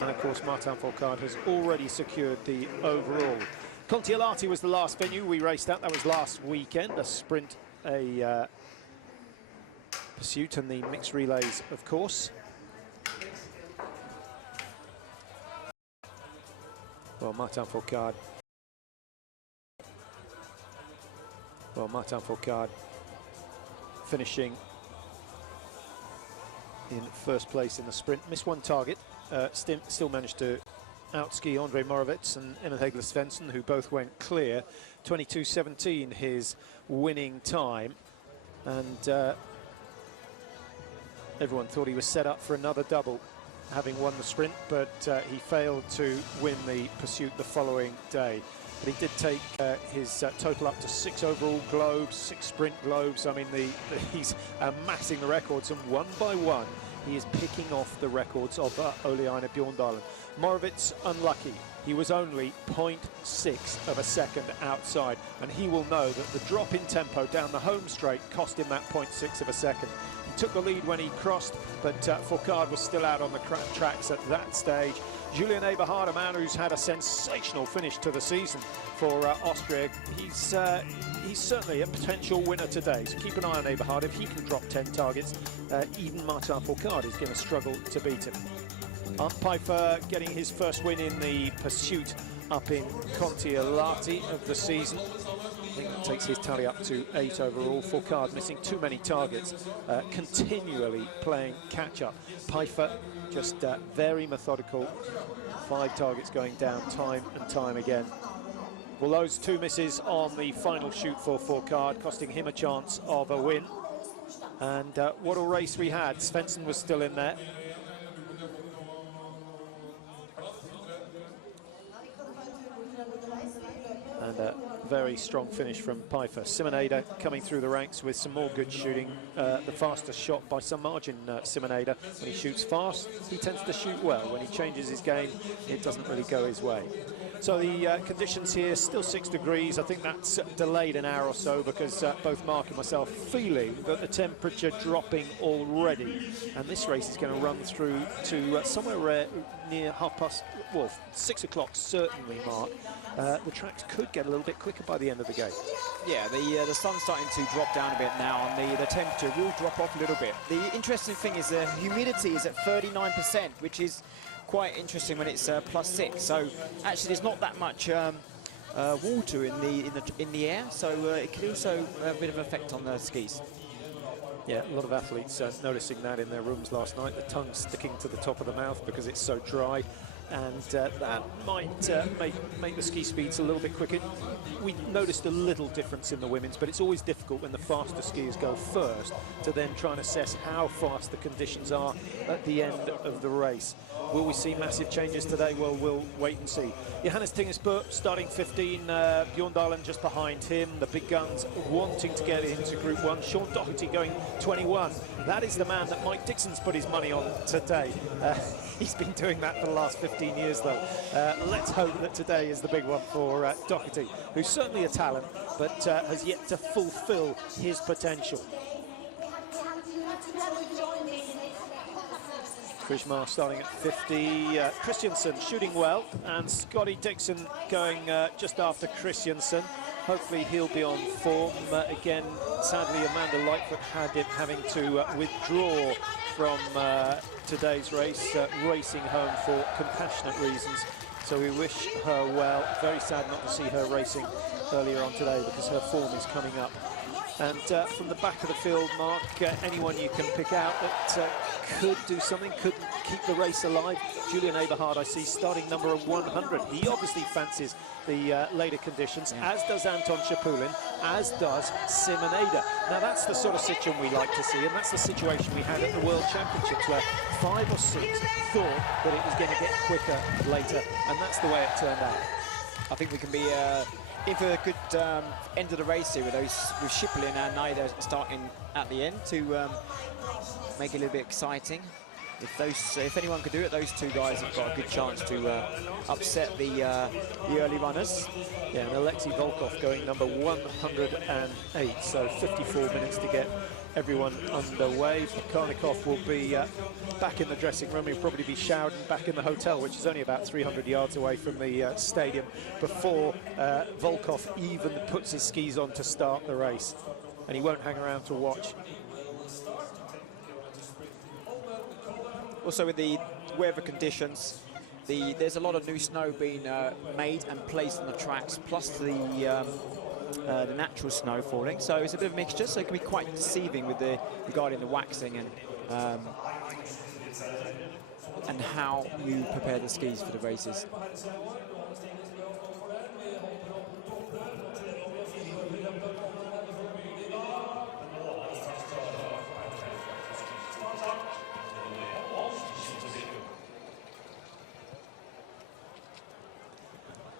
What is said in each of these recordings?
And of course, Martin Fourcade has already secured the overall. Contiolahti was the last venue we raced at. That was last weekend. A sprint, a pursuit, and the mixed relays, of course. Well, Martin Fourcade finishing in first place in the sprint. Missed one target. Still managed to outski Andre Morovitz and Emil Hegler Svensson, who both went clear. 22:17 his winning time, and everyone thought he was set up for another double, having won the sprint, but he failed to win the pursuit the following day. But he did take his total up to 6 overall globes, 6 sprint globes. I mean, he's amassing the records, and one by one he is picking off the records of Ole Einar Bjorndalen. Morovitz unlucky. He was only 0.6 of a second outside, and he will know that the drop in tempo down the home straight cost him that 0.6 of a second. He took the lead when he crossed, but Fourcade was still out on the tracks at that stage. Julian Eberhard, a man who's had a sensational finish to the season for Austria. He's certainly a potential winner today, so keep an eye on Eberhard. If he can drop 10 targets, even Martin Fourcade is going to struggle to beat him. Arndt Pfeiffer getting his first win in the pursuit up in Contiolahti of the season. I think that takes his tally up to 8 overall. Fourcade missing too many targets, continually playing catch-up. Pfeiffer just very methodical, 5 targets going down time and time again. Well, those 2 misses on the final shoot for Fourcade, costing him a chance of a win. And what a race we had. Svensson was still in there. And a very strong finish from Pfeiffer. Simoneda coming through the ranks with some more good shooting. The fastest shot by some margin, Simoneda. When he shoots fast, he tends to shoot well. When he changes his game, it doesn't really go his way. So the conditions here, still 6 degrees. I think that's delayed an hour or so because both Mark and myself feeling that the temperature dropping already. And this race is going to run through to somewhere near 6 o'clock, certainly, Mark. The tracks could get a little bit quicker by the end of the game. Yeah, the sun's starting to drop down a bit now, and the temperature will drop off a little bit. The interesting thing is the humidity is at 39%, which is quite interesting when it's +6. So actually, there's not that much water in the air, so it could also have a bit of an effect on the skis. Yeah, a lot of athletes noticing that in their rooms last night, the tongue sticking to the top of the mouth because it's so dry. And that might make the ski speeds a little bit quicker. We noticed a little difference in the women's, but it's always difficult when the faster skiers go first to then try and assess how fast the conditions are at the end of the race. Will we see massive changes today? Well, we'll wait and see. Johannes Tingesbø starting 15, Bjorndalen just behind him. The big guns wanting to get into Group 1. Sean Doherty going 21. That is the man that Mike Dixon's put his money on today. He's been doing that for the last 15 years, though. Let's hope that today is the big one for Doherty, who's certainly a talent, but has yet to fulfill his potential. Krishmar starting at 50, Christiansen shooting well, and Scotty Dixon going just after Christiansen. Hopefully he'll be on form. Again, sadly Amanda Lightfoot had him having to withdraw from today's race, racing home for compassionate reasons. So we wish her well. Very sad not to see her racing earlier on today because her form is coming up. And from the back of the field, Mark, anyone you can pick out that could do something, could keep the race alive. Julian Eberhard, I see, starting number 100. He obviously fancies the later conditions, as does Anton Shapulin, as does Simon Ada. Now, that's the sort of situation we like to see, and that's the situation we had at the World Championships, where 5 or 6 thought that it was going to get quicker later, and that's the way it turned out. I think we can be in for a good end of the race here with Shipulin and Naida starting at the end to make it a little bit exciting. If anyone could do it, those two guys have got a good chance to upset the early runners. Yeah, and Alexei Volkov going number 108, so 54 minutes to get everyone underway. Karnikov will be back in the dressing room. He'll probably be showered and back in the hotel, which is only about 300 yards away from the stadium, before Volkov even puts his skis on to start the race. And he won't hang around to watch. Also with the weather conditions, there's a lot of new snow being made and placed on the tracks, plus the natural snow falling. So it's a bit of a mixture, so it can be quite deceiving with regarding the waxing and how you prepare the skis for the races.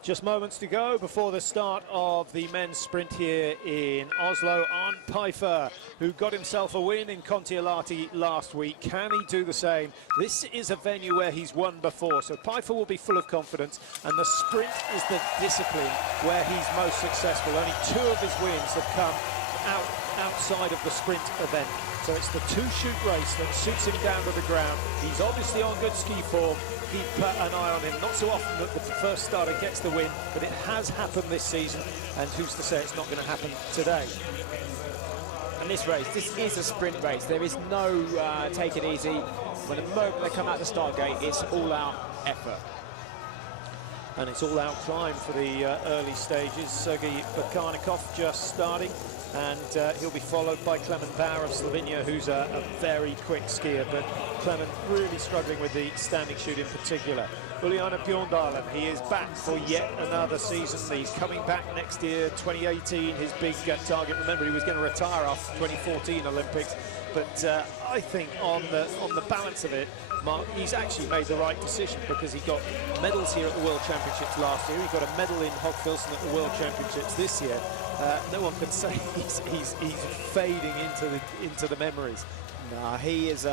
Just moments to go before the start of the men's sprint here in Oslo. Arne Pfeiffer, who got himself a win in Kontiolahti last week. Can he do the same? This is a venue where he's won before, so Pfeiffer will be full of confidence, and the sprint is the discipline where he's most successful. Only 2 of his wins have come outside of the sprint event. So it's the 2-shoot race that suits him down to the ground. He's obviously on good ski form. Keep an eye on him. Not so often that the first starter gets the win, but it has happened this season, and who's to say it's not going to happen today? And this race, this is a sprint race. There is no take it easy. When the moment they come out the start gate, it's all-out effort. And it's all-out climb for the early stages. Sergei Karnikov just starting, and he'll be followed by Clement Bauer of Slovenia, who's a very quick skier, but Clement really struggling with the standing shoot in particular. Uliana Bjorndalen, he is back for yet another season. He's coming back next year, 2018, his big target. Remember, he was going to retire after 2014 Olympics, but I think on the balance of it, Mark, he's actually made the right decision, because he got medals here at the World Championships last year. He got a medal in Hogfilsen at the World Championships this year. No one can say he's fading into the memories. No, he is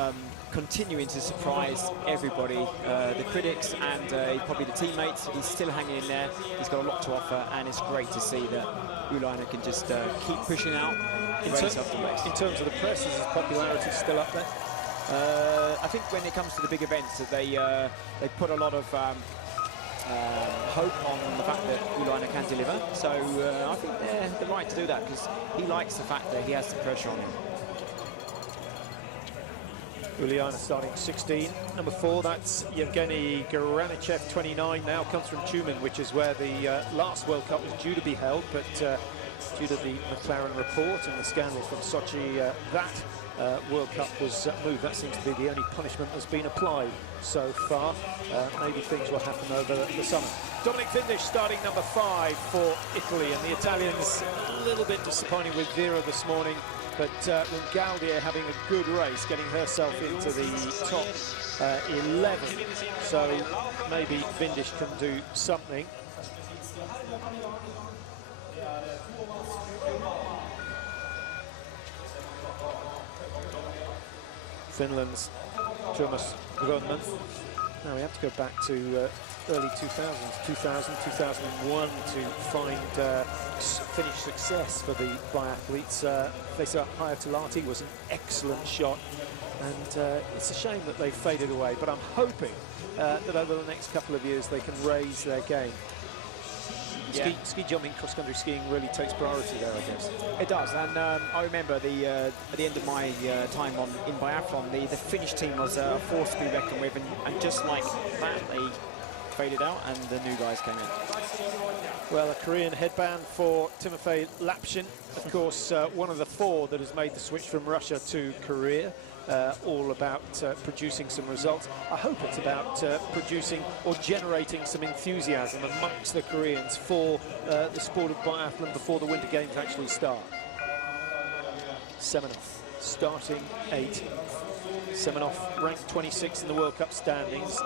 continuing to surprise everybody, the critics and probably the teammates. He's still hanging in there. He's got a lot to offer, and it's great to see that Uliana can just keep pushing out race after race. In terms of the press, is his popularity still up there? I think when it comes to the big events, they put a lot of hope on the fact that Uliana can deliver. So I think they're right to do that, because he likes the fact that he has the pressure on him. Uliana starting 16. Number 4, that's Yevgeny Garanichev, 29, now comes from Tumen, which is where the last World Cup was due to be held, but due to the McLaren report and the scandal from Sochi, that World Cup was moved. That seems to be the only punishment that's been applied so far. Maybe things will happen over the summer. Dominic Vindish starting number 5 for Italy, and the Italians a little bit disappointing with Vera this morning. But Galdier having a good race, getting herself into the top 11. So maybe Vindish can do something. Finland's Thomas Grönman. Now we have to go back to early 2000s, 2000, 2001 to find Finnish success for the biathletes. Vesa Hayatalahti was an excellent shot, and it's a shame that they faded away, but I'm hoping that over the next couple of years they can raise their game. Yeah. Ski jumping, cross-country skiing really takes priority there, I guess. It does, and I remember at the end of my time in biathlon, the Finnish team was a force to be reckoned with, and just like that, they faded out, and the new guys came in. Well, a Korean headband for Timofey Lapshin, of course, one of the 4 that has made the switch from Russia to Korea. All about producing some results. I hope it's about producing or generating some enthusiasm amongst the Koreans for the sport of biathlon before the Winter Games actually start. Semenov starting 8. Semenov ranked 26 in the World Cup standings,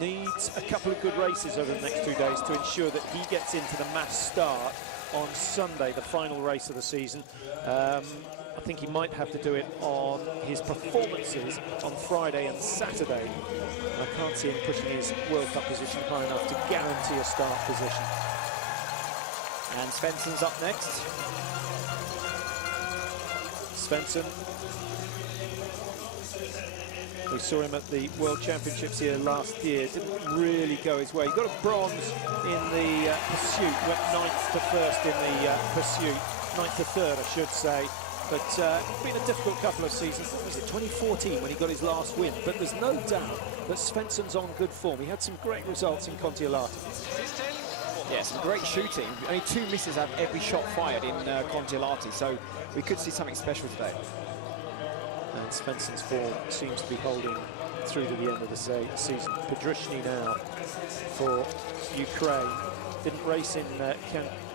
needs a couple of good races over the next 2 days to ensure that he gets into the mass start on Sunday, the final race of the season. I think he might have to do it on his performances on Friday and Saturday. I can't see him pushing his World Cup position high enough to guarantee a start position. And Svensson's up next. Svensson. We saw him at the World Championships here last year. Didn't really go his way. He got a bronze in the pursuit, went 9th to 1st in the pursuit, 9th to 3rd, I should say. But it's been a difficult couple of seasons. What was it, 2014 when he got his last win? But there's no doubt that Svensson's on good form. He had some great results in Kontiolahti. Yeah, some great shooting. Only 2 misses out of every shot fired in Kontiolahti, so we could see something special today. And Svensson's form seems to be holding through to the end of the season. Podrushny now for Ukraine. Didn't race in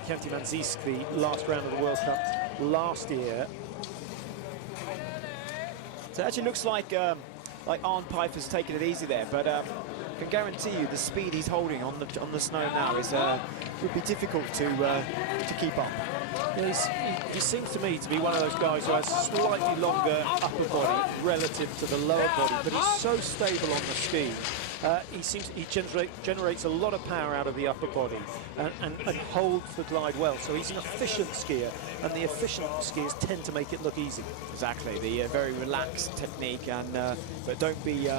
Khanty-Mansiysk the last round of the World Cup last year. So it actually looks like Arne Pfeiffer's taking it easy there, but I can guarantee you the speed he's holding on the snow now is would be difficult to keep up. Yeah, he seems to me to be one of those guys who has slightly longer upper body relative to the lower body, but he's so stable on the ski. He generates a lot of power out of the upper body and holds the glide well. So he's an efficient skier, and the efficient skiers tend to make it look easy. Exactly, the very relaxed technique, and but don't be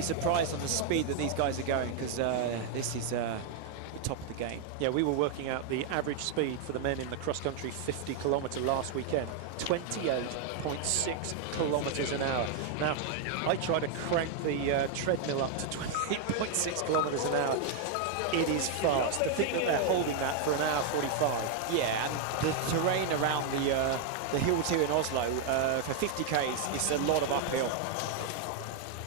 surprised on the speed that these guys are going, because this is the top of the game. Yeah, we were working out the average speed for the men in the cross-country 50-kilometre last weekend, 28.6 kilometres an hour. Now, I try to crank the treadmill up to 28.6 kilometres an hour. It is fast. To think that they're holding that for an hour 45. Yeah, and the terrain around the hills here in Oslo for 50Ks is a lot of uphill.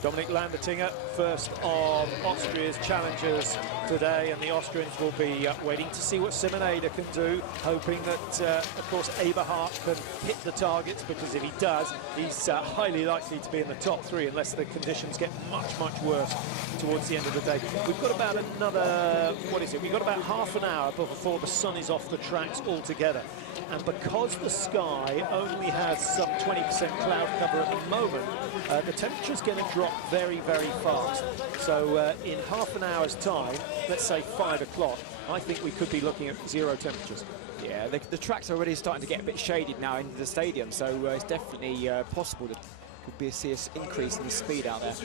Dominik Landertinger, first of Austria's challengers today, and the Austrians will be waiting to see what Simon Eder can do, hoping that, of course, Eberhardt can hit the targets, because if he does, he's highly likely to be in the top 3 unless the conditions get much, much worse towards the end of the day. We've got about another, what is it? We've got about half an hour before the sun is off the tracks altogether. And because the sky only has some 20% cloud cover at the moment, the temperature's going to drop very, very fast. So in half an hour's time, let's say 5 o'clock, I think we could be looking at 0 temperatures. Yeah, the track's already starting to get a bit shaded now into the stadium, so it's definitely possible that could be see an increase in the speed out there.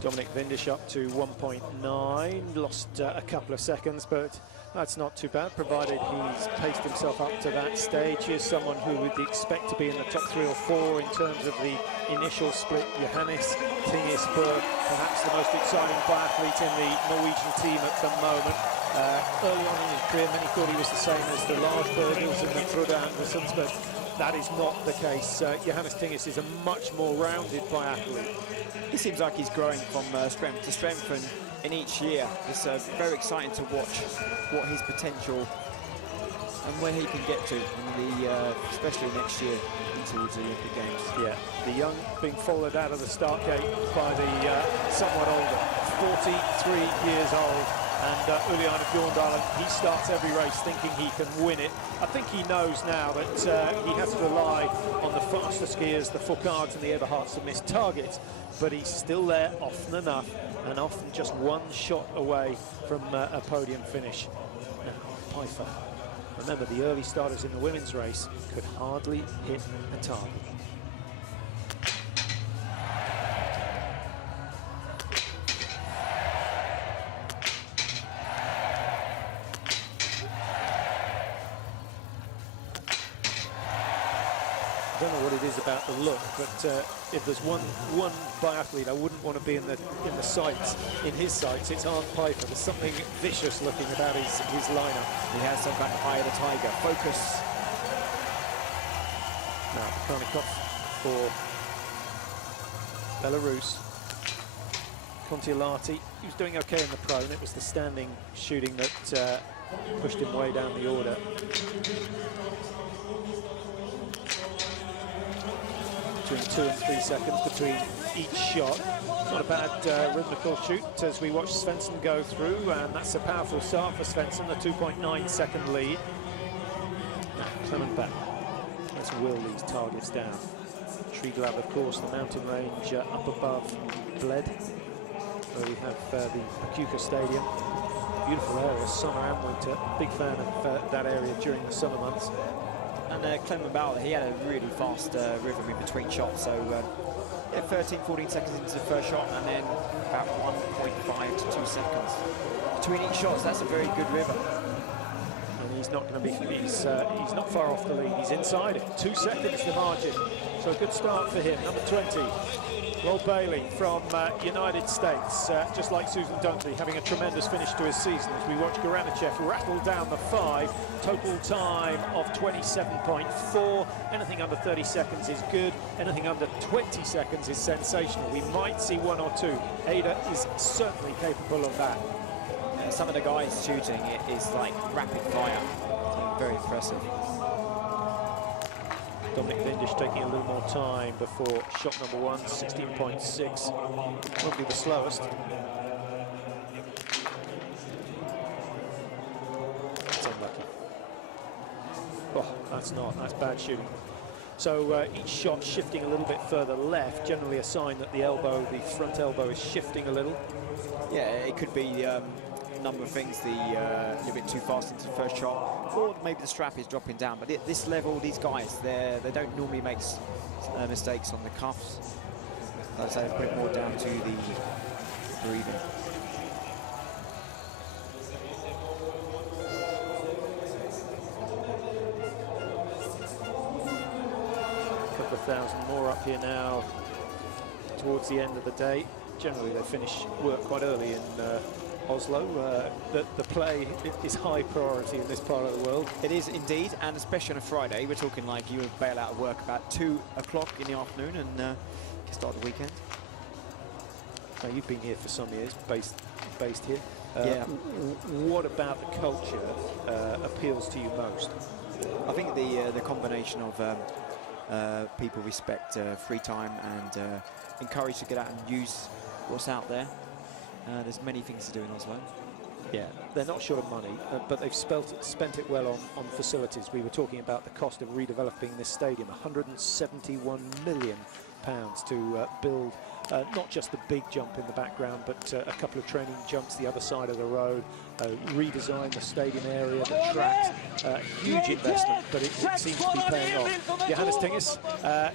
Dominik Vindish up to 1.9, lost a couple of seconds, but that's not too bad, provided he's paced himself up to that stage. Here's someone who would expect to be in the top 3 or 4 in terms of the initial split. Johannes Tingesbø, perhaps the most exciting biathlete in the Norwegian team at the moment. Early on in his career, many thought he was the same as the Lars Bergels and the Trude Andersons, but that is not the case. Johannes Tingis is a much more rounded biathlete. It seems like he's growing from strength to strength, and in each year it's very exciting to watch what his potential and where he can get to, in the, especially next year towards the Olympic Games. Yeah, the young being followed out of the start gate by the somewhat older, 43 years old. And Uliana Bjorndalen, he starts every race thinking he can win it. I think he knows now that he has to rely on the faster skiers, the Foucaulds and the Eberhards to miss targets, but he's still there often enough, and often just one shot away from a podium finish. Now, Pfeiffer, remember the early starters in the women's race could hardly hit a target. I don't know what it is about the look, but if there's one biathlete I wouldn't want to be in the sights, in his sights, it's Arne Pfeiffer. There's something vicious looking about his lineup. He has some kind of eye of the tiger. Focus. Now, Karnikov for Belarus. Contiolahti, he was doing okay in the prone. It was the standing shooting that pushed him way down the order. Between 2 and 3 seconds between each shot. Not a bad rhythmical shoot as we watch Svensson go through, and that's a powerful start for Svensson, the 2.9 second lead. Now, Clement back. Let's will these targets down. Triglav, of course, the mountain range up above Bled, where we have the Pachuca Stadium. Beautiful area, summer and winter. Big fan of that area during the summer months. And Clement Bauer, he had a really fast rhythm in between shots, so yeah, 13-14 seconds into the first shot, and then about 1.5 to 2 seconds between each shot. So that's a very good rhythm. And he's not going to be, he's not far off the lead, he's inside it. 2 seconds the margin, so a good start for him. Number 20, Rob Bailey from United States, just like Susan Dunkley, having a tremendous finish to his season as we watch Goranichev rattle down the 5. Total time of 27.4. Anything under 30 seconds is good. Anything under 20 seconds is sensational. We might see 1 or 2. Ada is certainly capable of that. Some of the guys shooting it is like rapid fire. Very impressive. Dominic Vindish taking a little more time before shot number 1, 16.6. Won't be the slowest. That's unlucky. Oh, that's bad shooting. So each shot shifting a little bit further left, generally a sign that the front elbow is shifting a little. Yeah, it could be a number of things, a little bit too fast into the first shot, or maybe the strap is dropping down. But at this level, these guys, they don't normally make mistakes on the cuffs. I'd say put it more down to the breathing. A couple of thousand more up here now towards the end of the day. Generally, they finish work quite early in Oslo. The play is high priority in this part of the world. It is indeed, and especially on a Friday. We're talking like you would bail out of work about 2 o'clock in the afternoon and start the weekend. Now, you've been here for some years, based here. Yeah. What about the culture appeals to you most? I think the combination of people respect free time and encourage to get out and use what's out there. There's many things to do in Oslo. Yeah, they're not short of money, but they've spent it well on facilities. We were talking about the cost of redeveloping this stadium, £171 million to build not just the big jump in the background, but a couple of training jumps the other side of the road, redesign the stadium area, the tracks. Huge investment, but it seems to be paying off. Johannes Tingis,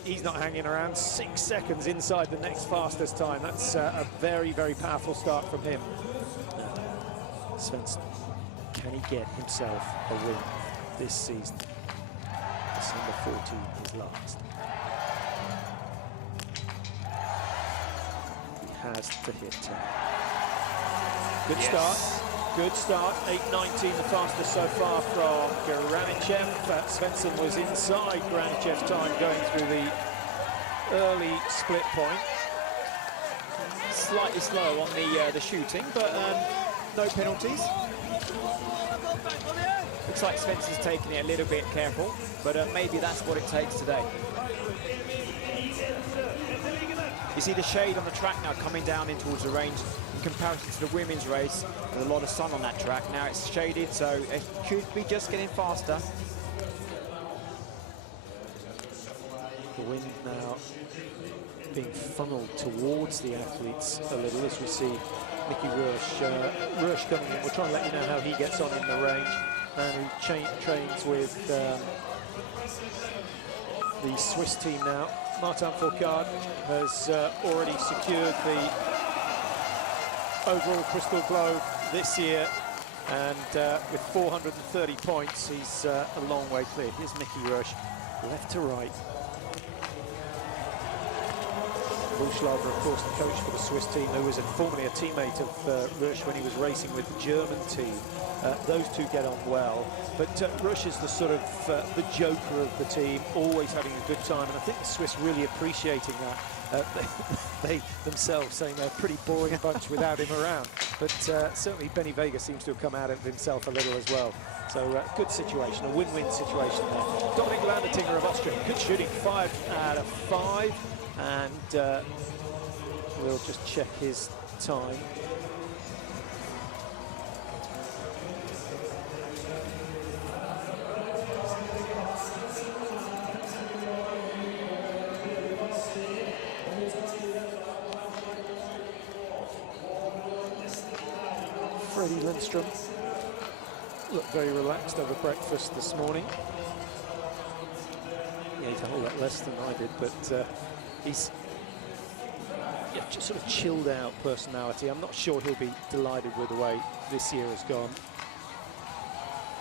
he's not hanging around. 6 seconds inside the next fastest time. That's a very, very powerful start from him. Svensson, can he get himself a win this season? December 14 is last. He has to hit 10. Good start. Good start, 8:19, the fastest so far from Granichev. Svensson was inside Granichev's time going through the early split point. Slightly slow on the shooting, but no penalties. Looks like Svensson's taking it a little bit careful, but maybe that's what it takes today. You see the shade on the track now coming down in towards the range in comparison to the women's race. There's a lot of sun on that track. Now it's shaded, so it should be just getting faster. The wind now being funneled towards the athletes a little as we see Mickey Rösch coming in. We'll try and let you know how he gets on in the range. Man who trains with the Swiss team now. Martin Fourcade has already secured the overall Crystal Globe this year, and with 430 points, he's a long way clear. Here's Mickey Rösch, left to right. Buchschlager, of course, the coach for the Swiss team, who was formerly a teammate of Rösch when he was racing with the German team. Those two get on well, but Rösch is the sort of the joker of the team, always having a good time, and I think the Swiss really appreciating that. They themselves saying they're a pretty boring bunch without him around, but certainly Benny Vega seems to have come out of himself a little as well. So good situation, a win-win situation there. Dominic Landertinger of Austria, good shooting, 5 out of 5. And we'll just check his time. Freddie Lindstrom looked very relaxed over breakfast this morning. He ate a whole lot less than I did, but he's just sort of chilled out personality. I'm not sure he'll be delighted with the way this year has gone.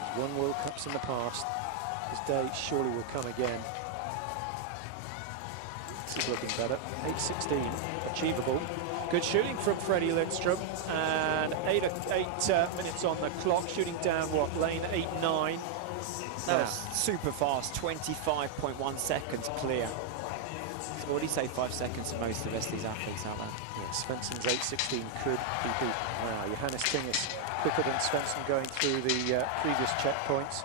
He's won World Cups in the past. His day surely will come again. This is looking better. 8:16, achievable. Good shooting from Freddie Lindstrom, and 8 minutes on the clock. Shooting down what, lane 8-9. That was super fast, 25.1 seconds clear. What do you say, 5 seconds to most of the rest of these athletes out there? Yeah, Svensson's 8:16 could be beaten. Wow, Johannes Tingis quicker than Svensson going through the previous checkpoints.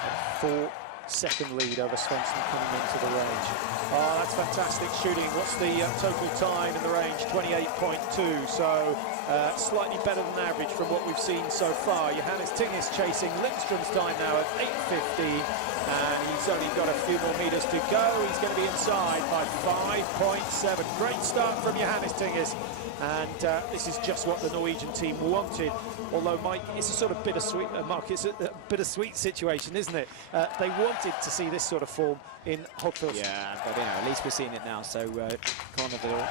A 4-second lead over Svensson coming into the range. Oh, that's fantastic shooting. What's the total time in the range? 28.2, so slightly better than average from what we've seen so far. Johannes Tingis chasing Lindstrom's time now at 8:15. And he's only got a few more meters to go. He's going to be inside by 5.7. Great start from Johannes Tingis. And this is just what the Norwegian team wanted. Although, Mike, it's a sort of bittersweet, Mark, it's a bittersweet situation, isn't it? They wanted to see this sort of form in Hogfield. Yeah, but at least we're seeing it now, so can't have it all.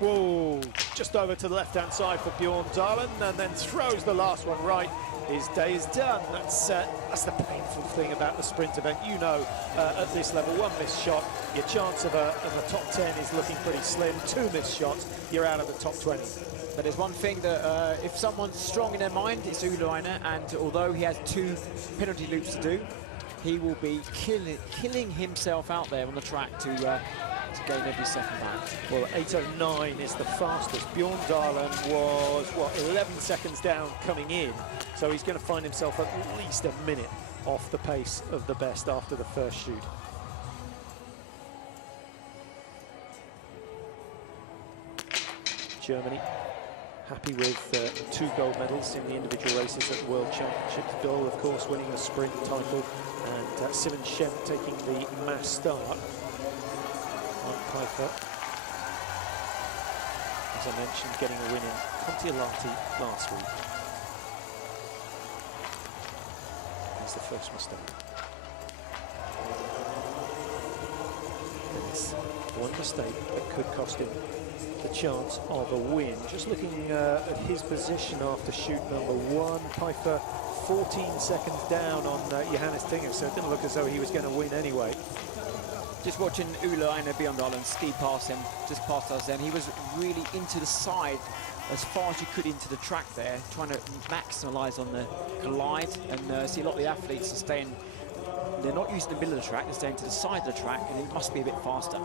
Whoa, just over to the left-hand side for Bjorn Dahlen, and then throws the last one right. His day is done. That's the painful thing about the sprint event. You know, at this level, one missed shot, your chance of a top 10 is looking pretty slim. 2 missed shots, you're out of the top 20. But there's one thing that if someone's strong in their mind, it's Uulainen, and although he has 2 penalty loops to do, he will be killing himself out there on the track to gain every second back. Well, 8:09 is the fastest. Bjorn Dahlen was, what, 11 seconds down coming in, so he's going to find himself at least a minute off the pace of the best after the first shoot. Germany happy with 2 gold medals in the individual races at the World Championships. Doll, of course, winning the sprint title, and Simon Schemp taking the mass start. Mark Pfeiffer, as I mentioned, getting a win in Kontiolahti last week. That's the first mistake. It's one mistake that could cost him the chance of a win. Just looking at his position after shoot number 1, Pfeiffer 14 seconds down on Johannes Tingis, so it didn't look as though he was going to win anyway. Just watching Ulla and Biathlon ski past him, just past us then, he was really into the side as far as you could into the track there, trying to maximise on the glide, and see a lot of the athletes are staying, they're not using the middle of the track, they're staying to the side of the track, and it must be a bit faster.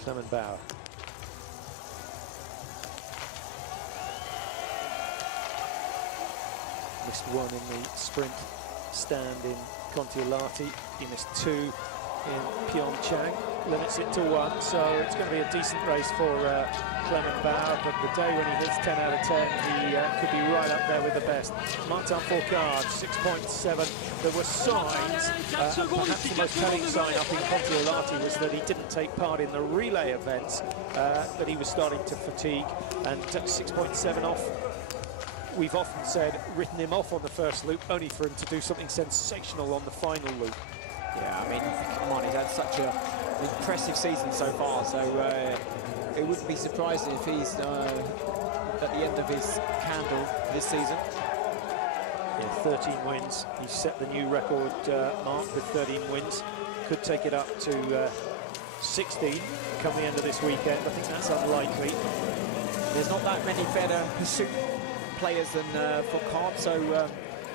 Clement Bauer. Missed one in the sprint stand in Kontiolahti. He missed 2 in Pyeongchang. Limits it to 1, so it's going to be a decent race for Clement Bauer, but the day when he hits 10 out of 10, he could be right up there with the best. Martin Fourcade, 6.7. There were signs, perhaps the most telling sign up in Kontiolahti was that he didn't take part in the relay events, that he was starting to fatigue, and 6.7 off. We've often said, written him off on the first loop, only for him to do something sensational on the final loop. Yeah, I mean, come on, he's had such an impressive season so far, so it wouldn't be surprising if he's at the end of his candle this season. Yeah, 13 wins. He's set the new record mark with 13 wins. Could take it up to 16 come the end of this weekend. I think that's unlikely. There's not that many better pursuit players than Fourcade, so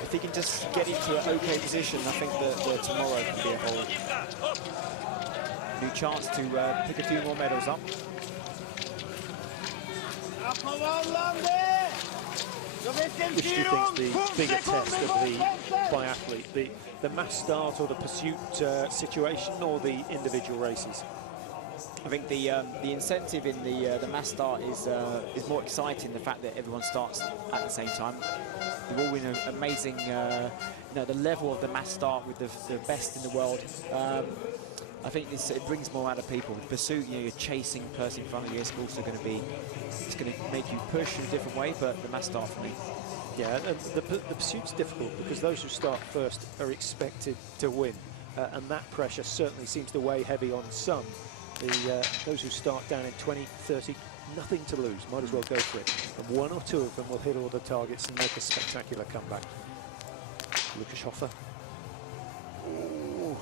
if he can just get into an okay position, I think that tomorrow can be a whole new chance to pick a few more medals up. Which do you think's the bigger test of the biathlete, the mass start or the pursuit situation, or the individual races? I think the incentive in the mass start is more exciting. The fact that everyone starts at the same time. They've all been amazing. The level of the mass start with the best in the world. I think it brings more out of people. With pursuit, you're chasing the person in front of you. It's also going to make you push in a different way. But the mass start for me. Yeah, and the pursuit's difficult because those who start first are expected to win, and that pressure certainly seems to weigh heavy on some. Those who start down in 20, 30, nothing to lose, might as well go for it. And 1 or 2 of them will hit all the targets and make a spectacular comeback. Lucas Hofer. Oh,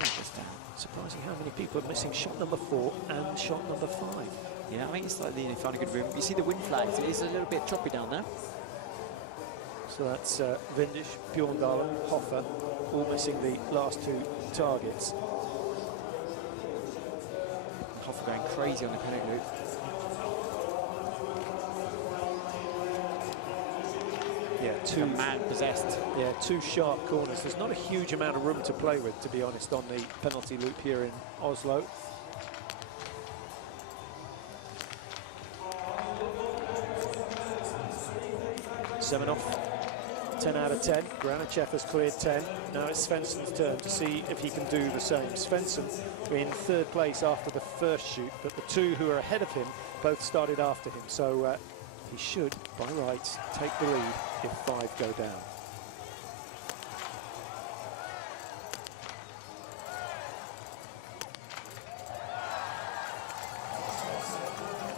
just surprising how many people are missing shot number 4 and shot number 5. Yeah, I think it's like they found a good room. You see the wind flags, it is a little bit choppy down there. So that's Windisch, Bjorndalen, Hofer, all missing the last 2 targets. Hofer going crazy on the penalty loop. Yeah, 2 man possessed. Yeah, 2 sharp corners. There's not a huge amount of room to play with, to be honest, on the penalty loop here in Oslo. Semenov, 10 out of 10. Granichev has cleared 10. Now it's Svensson's turn to see if he can do the same. Svensson in 3rd place after the first shoot, but the 2 who are ahead of him both started after him. So he should, by rights, take the lead if 5 go down.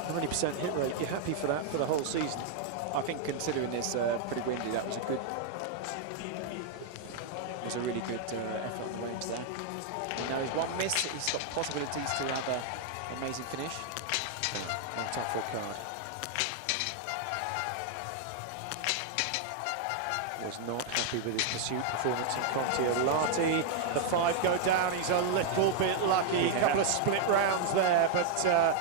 How many percent hit rate? You're happy for that for the whole season? I think considering this pretty windy, that was a really good effort on the waves there. And now there's 1 miss. He's got possibilities to have an amazing finish. Martin Fourcade was not happy with his pursuit performance in Kontiolahti. The 5 go down. He's a little bit lucky. A couple of split rounds there, but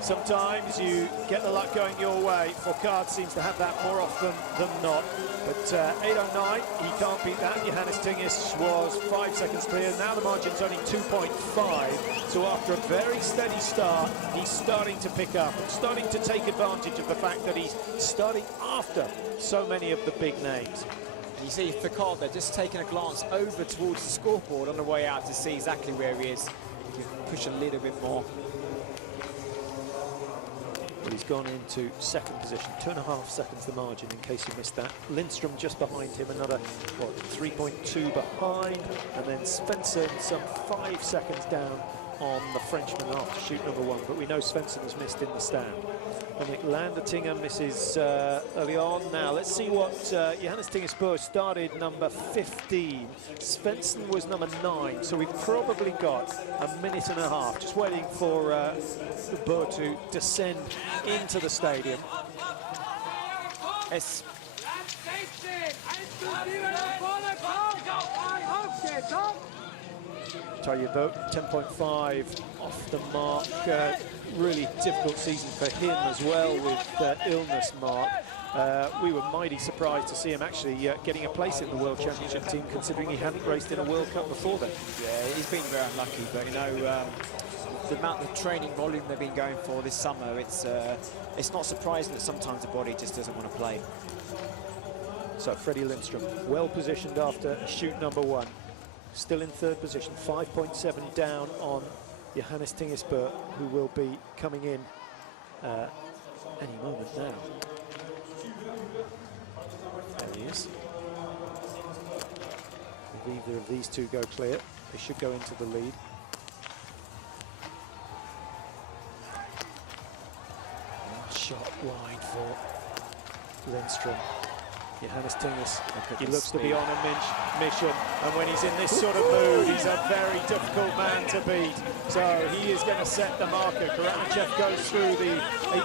sometimes you get the luck going your way. Fourcade seems to have that more often than not. But 8.09, he can't beat that. Johannes Tingis was 5 seconds clear. Now the margin's only 2.5. So after a very steady start, he's starting to pick up and starting to take advantage of the fact that he's starting after so many of the big names. And you see Fourcade there just taking a glance over towards the scoreboard on the way out to see exactly where he is. He can push a little bit more. But he's gone into 2nd position, 2.5 seconds the margin in case you missed that. Lindstrom just behind him, another, 3.2 behind. And then Svensson some 5 seconds down on the Frenchman after shoot number 1, but we know Svensson has missed in the stand. Dominic Landertinger misses early on. Now let's see what Johannes Tingesbø started number 15. Svensson was number 9, so we've probably got a minute and a half, just waiting for Bø to descend into the stadium. Yes. Tarje Bø, 10.5 off the mark. Really difficult season for him as well with illness mark. We were mighty surprised to see him actually getting a place in the World Championship team, considering he hadn't raced in a World Cup before then. Yeah, he's been very unlucky, but you know, the amount of training volume they've been going for this summer, it's not surprising that sometimes the body just doesn't want to play. So Freddie Lindstrom, well positioned after shoot number 1. Still in 3rd position, 5.7 down on Johannes Tingesbø, who will be coming in any moment now. There he is. If either of these two go clear, they should go into the lead. Shot wide for Lindstrom. Johannes Tinges, he looks to be on a mission, and when he's in this sort of mood, he's a very difficult man to beat. So he is going to set the marker. Granichev goes through the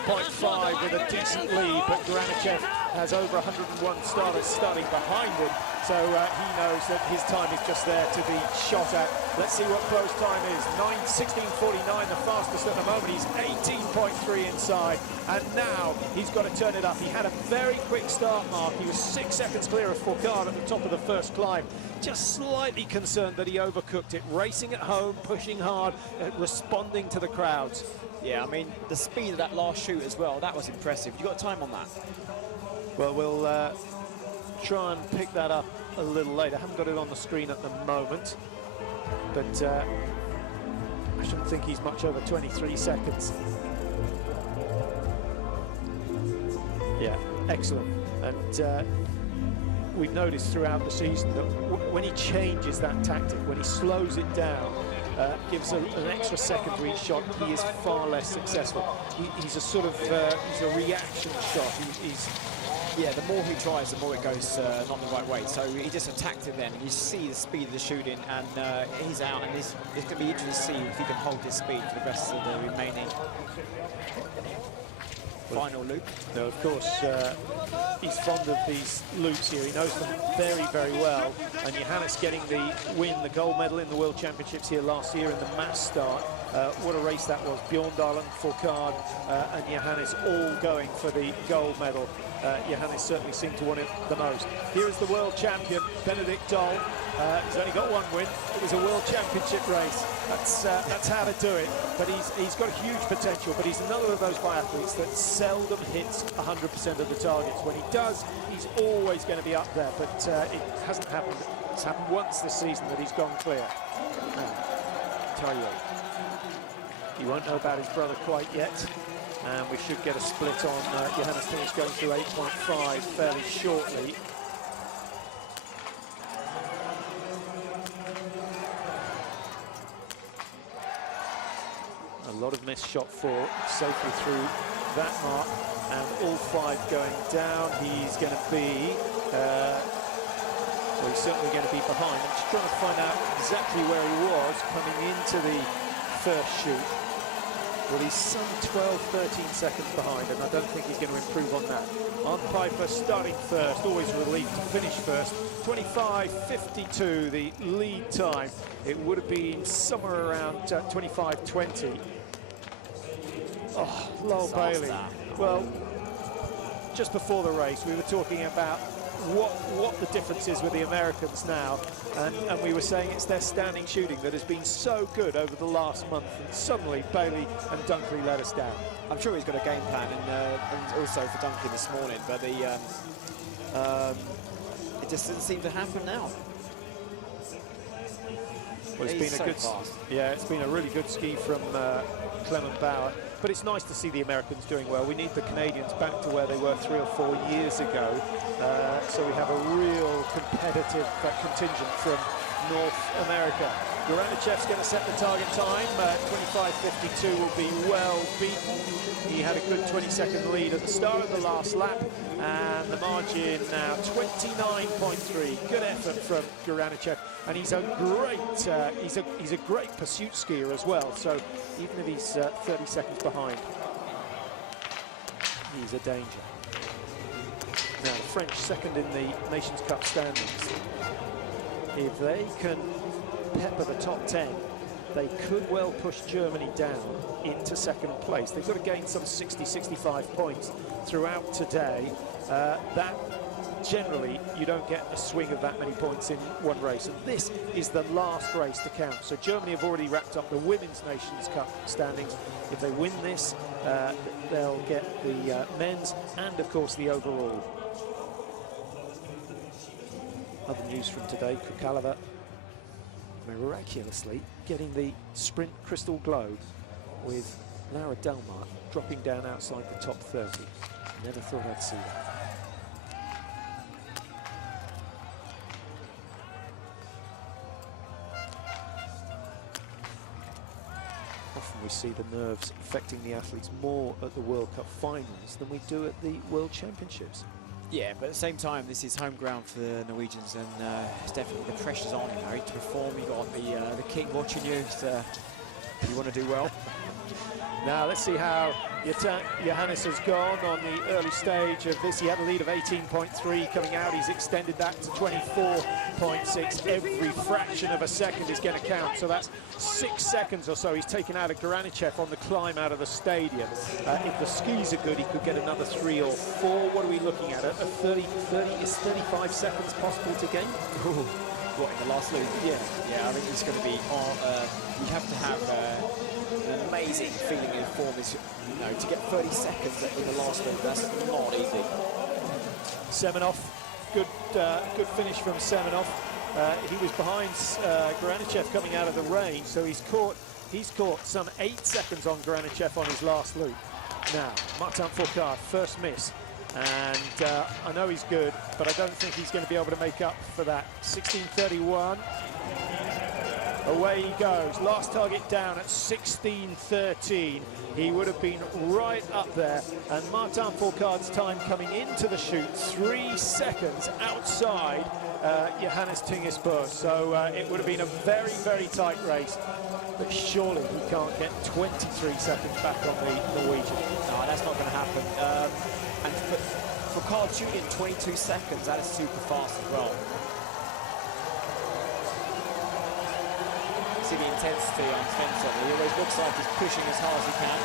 8.5 with a decent lead, but Granichev has over 101 starters starting behind him, so he knows that his time is just there to be shot at. Let's see what Bø's time is. 9:16.49, the fastest at the moment. He's 18.3 inside, and now he's got to turn it up. He had a very quick start mark. He was 6 seconds clear of Fourcade at the top of the first climb. Just slightly concerned that he overcooked it. Racing at home, pushing hard, responding to the crowds. Yeah, I mean, the speed of that last shoot as well, that was impressive. You got time on that? Well, we'll try and pick that up a little later. I haven't got it on the screen at the moment, but I shouldn't think he's much over 23 seconds. Yeah, excellent. And we've noticed throughout the season that when he changes that tactic, when he slows it down, gives an extra second to each shot, he is far less successful. He's a sort of he's a reaction shot. Yeah, the more he tries, the more it goes not the right way. So he just attacked it then. You see the speed of the shooting, and he's out. And it's going to be interesting to see if he can hold his speed for the rest of the remaining final loop. No, of course, he's fond of these loops here. He knows them very, very well. And Johannes getting the win, the gold medal in the World Championships here last year in the mass start. What a race that was. Bjorndalen, Fourcade, and Johannes all going for the gold medal. Johannes certainly seemed to want it the most. Here is the world champion, Benedikt Dahl. He's only got 1 win. It was a world championship race. That's how to do it. But he's got huge potential, but he's another of those biathletes that seldom hits 100% of the targets. When he does, he's always going to be up there, but it hasn't happened. It's happened once this season that he's gone clear. Tarje. He won't know about his brother quite yet. And we should get a split on Johannes Tinges going through 8.5 fairly shortly. A lot of missed shot 4, safely through that mark, and all 5 going down. He's going to be, well, he's certainly going to be behind. I'm just trying to find out exactly where he was coming into the first shoot. Well, he's some 12, 13 seconds behind, and I don't think he's going to improve on that. Arndt Pfeiffer starting first, always a relief to finish first. 25.52, the lead time. It would have been somewhere around 25.20. Oh, Lowell Bailey. Well, just before the race, we were talking about what the difference is with the Americans now, and we were saying it's their standing shooting that has been so good over the last month, and suddenly Bailey and Dunkley let us down. I'm sure he's got a game plan, and also for Dunkley this morning, but it just doesn't seem to happen now. Well, it's been a good, yeah, it's been a really good ski from Clement Bauer. But it's nice to see the Americans doing well. We need the Canadians back to where they were 3 or 4 years ago. So we have a real competitive contingent from North America. Goranachev's going to set the target time. 25:52 will be well beaten. He had a good 20-second lead at the start of the last lap, and the margin now 29.3. Good effort from Goranachev, and he's a great he's a great pursuit skier as well. So even if he's 30 seconds behind, he's a danger. Now the French second in the Nations Cup standings. If they can pepper the top 10, they could well push Germany down into second place. They've got to gain some 60-65 points throughout today. That generally, you don't get a swing of that many points in one race, and this is the last race to count. So Germany have already wrapped up the Women's Nations Cup standings. If they win this, they'll get the men's and, of course, the overall. Other news from today, Kukalova miraculously getting the sprint crystal globe, with Laura Delmar dropping down outside the top 30. Never thought I'd see that. Often we see the nerves affecting the athletes more at the World Cup finals than we do at the World Championships. Yeah, but at the same time, this is home ground for the Norwegians, and it's definitely the pressure's on, you know, to perform. You got the king watching you, so you want to do well. Now let's see how Johannes has gone on the early stage of this. He had a lead of 18.3 coming out. He's extended that to 24.6. Every fraction of a second is going to count. So that's 6 seconds or so he's taken out of Goranachev on the climb out of the stadium. If the skis are good, he could get another 3 or 4. What are we looking at? Is 35 seconds possible to gain? Ooh. What, in the last loop? Yeah. Yeah, I think it's going to be you have to have an amazing feeling in form. Is, you know, to get 30 seconds in the last loop, that's not easy. Semenov, good finish from Semenov. He was behind Goranachev coming out of the rain, so he's caught some 8 seconds on Goranachev on his last loop. Now, Martin Fourcade, first miss. And I know he's good, but I don't think he's going to be able to make up for that. 16:31. Away he goes. Last target down at 16:13. He would have been right up there. And Martin Fourcade's time coming into the chute, 3 seconds outside Johannes Tingesbø. So it would have been a very, very tight race. But surely he can't get 23 seconds back on the Norwegian. No, that's not going to happen. And for Carl Julian, 22 seconds, that is super fast as well. See the intensity on Svensson. He always looks like he's pushing as hard as he can.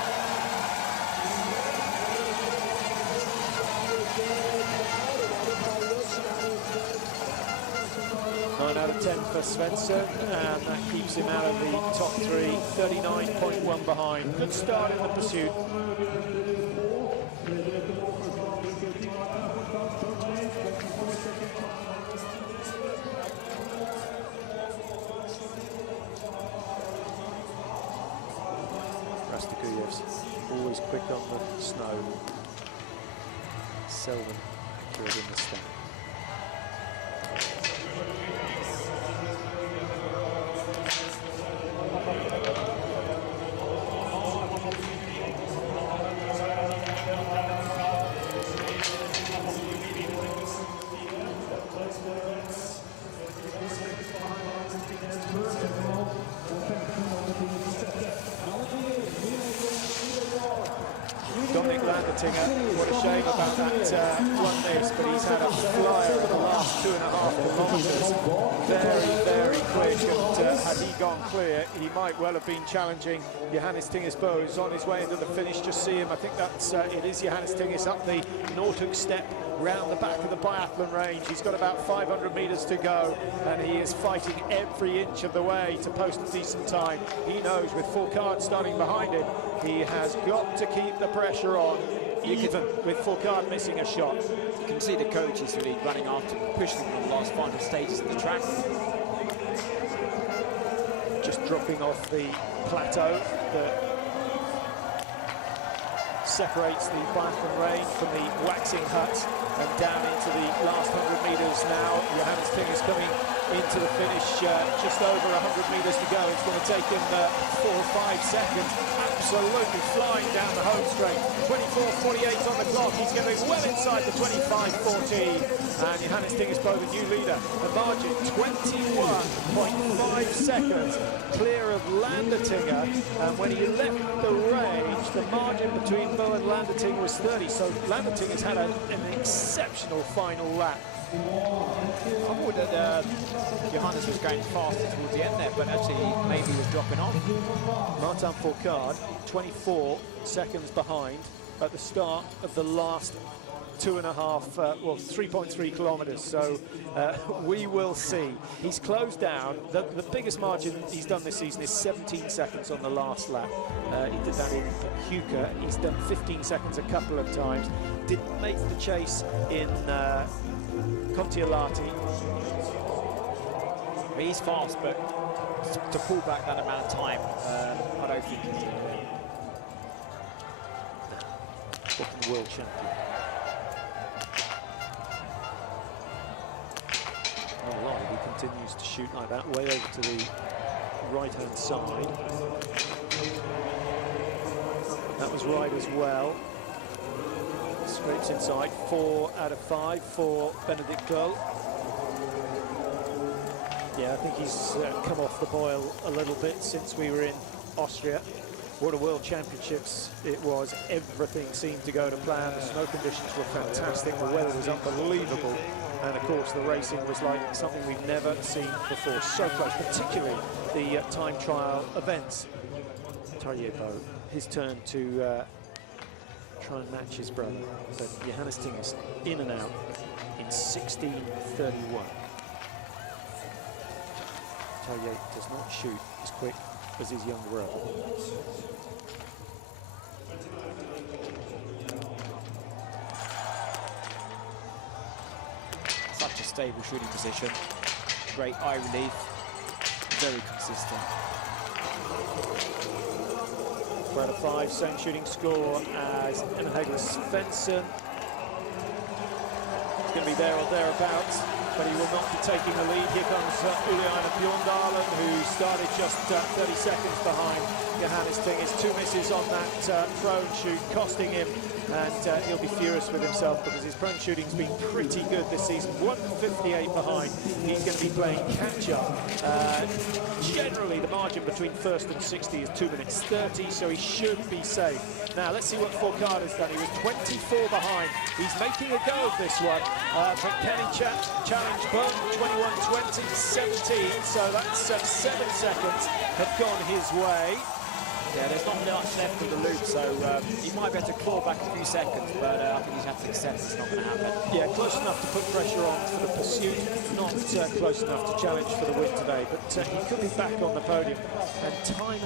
Nine out of 10 for Svensson, and that keeps him out of the top 3, 39.1 behind. Good start in the pursuit. Always quick on the snow, seldom accurate in the stand. What a shame about that one miss, but he's had a flyer over the last 2.5 kilometres. Very, very quick, and had he gone clear, he might well have been challenging Johannes Tingesbø, who's on his way into the finish. Just see him. I think that's it is Johannes Tinges up the Nortuk step round the back of the biathlon range. He's got about 500 metres to go, and he is fighting every inch of the way to post a decent time. He knows with Fourcade starting behind him, he has got to keep the pressure on, even with Fourcade missing a shot. You can see the coach is really running after, pushing him on the last final stages of the track. Just dropping off the plateau. The separates the Biathlon range from the waxing hut, and down into the last 100 metres now. Johannes Ting is coming into the finish, just over 100 metres to go. It's going to take him 4 or 5 seconds. Absolutely flying down the home straight. 24:48 on the clock. He's going to be well inside the 25:14. And Johannes Ting is both a new leader. The margin 21.5 seconds clear of Landertinger. And when he left the range, the margin between Bo and Landertinger was 30. So Landertinger's had an exceptional final lap. I thought that Johannes was going faster towards the end there, but actually maybe he was dropping off. Martin Fourcade, 24 seconds behind at the start of the last 3.3 kilometres. So we will see. He's closed down. The biggest margin he's done this season is 17 seconds on the last lap. He did that in Huka. He's done 15 seconds a couple of times. Didn't make the chase in Contiolahti. He's fast, but to pull back that amount of time, I don't think he's Second world champion. Oh, he continues to shoot like that, way over to the right-hand side. That was right as well. Scrapes inside, 4 out of 5 for Benedikt Göll. Yeah, I think he's come off the boil a little bit since we were in Austria. What a World Championships it was. Everything seemed to go to plan. The snow conditions were fantastic. The weather was unbelievable. And of course, the racing was like something we've never seen before. So close, particularly the time trial events. Tarjei Bo, his turn to try and match his brother. But Johannes Ting is in and out in 16:31. Tarjei does not shoot as quick as his younger brother. such a stable shooting position. Great eye relief, very consistent. 4 out of 5, same shooting score as Emma Svensson. He's going to be there or thereabouts, but he will not be taking the lead. Here comes Uliana Bjorndalen, who started just 30 seconds behind Johannes Ting. His 2 misses on that prone shoot, costing him, and he'll be furious with himself because his prone shooting's been pretty good this season. 158 behind. He's going to be playing catch-up. Generally, the margin between first and 60 is 2 minutes 30, so he should be safe. Now, let's see what Fourcade has done. He was 24 behind. He's making a go of this one, but can he challenge Bo? 21-20, 17, so that's 7 seconds have gone his way. Yeah, there's not much left of the loop, so he might be able to claw back a few seconds, but I think he's have to accept it's not going to happen. Yeah, close enough to put pressure on for the pursuit, not close enough to challenge for the win today, but he could be back on the podium. And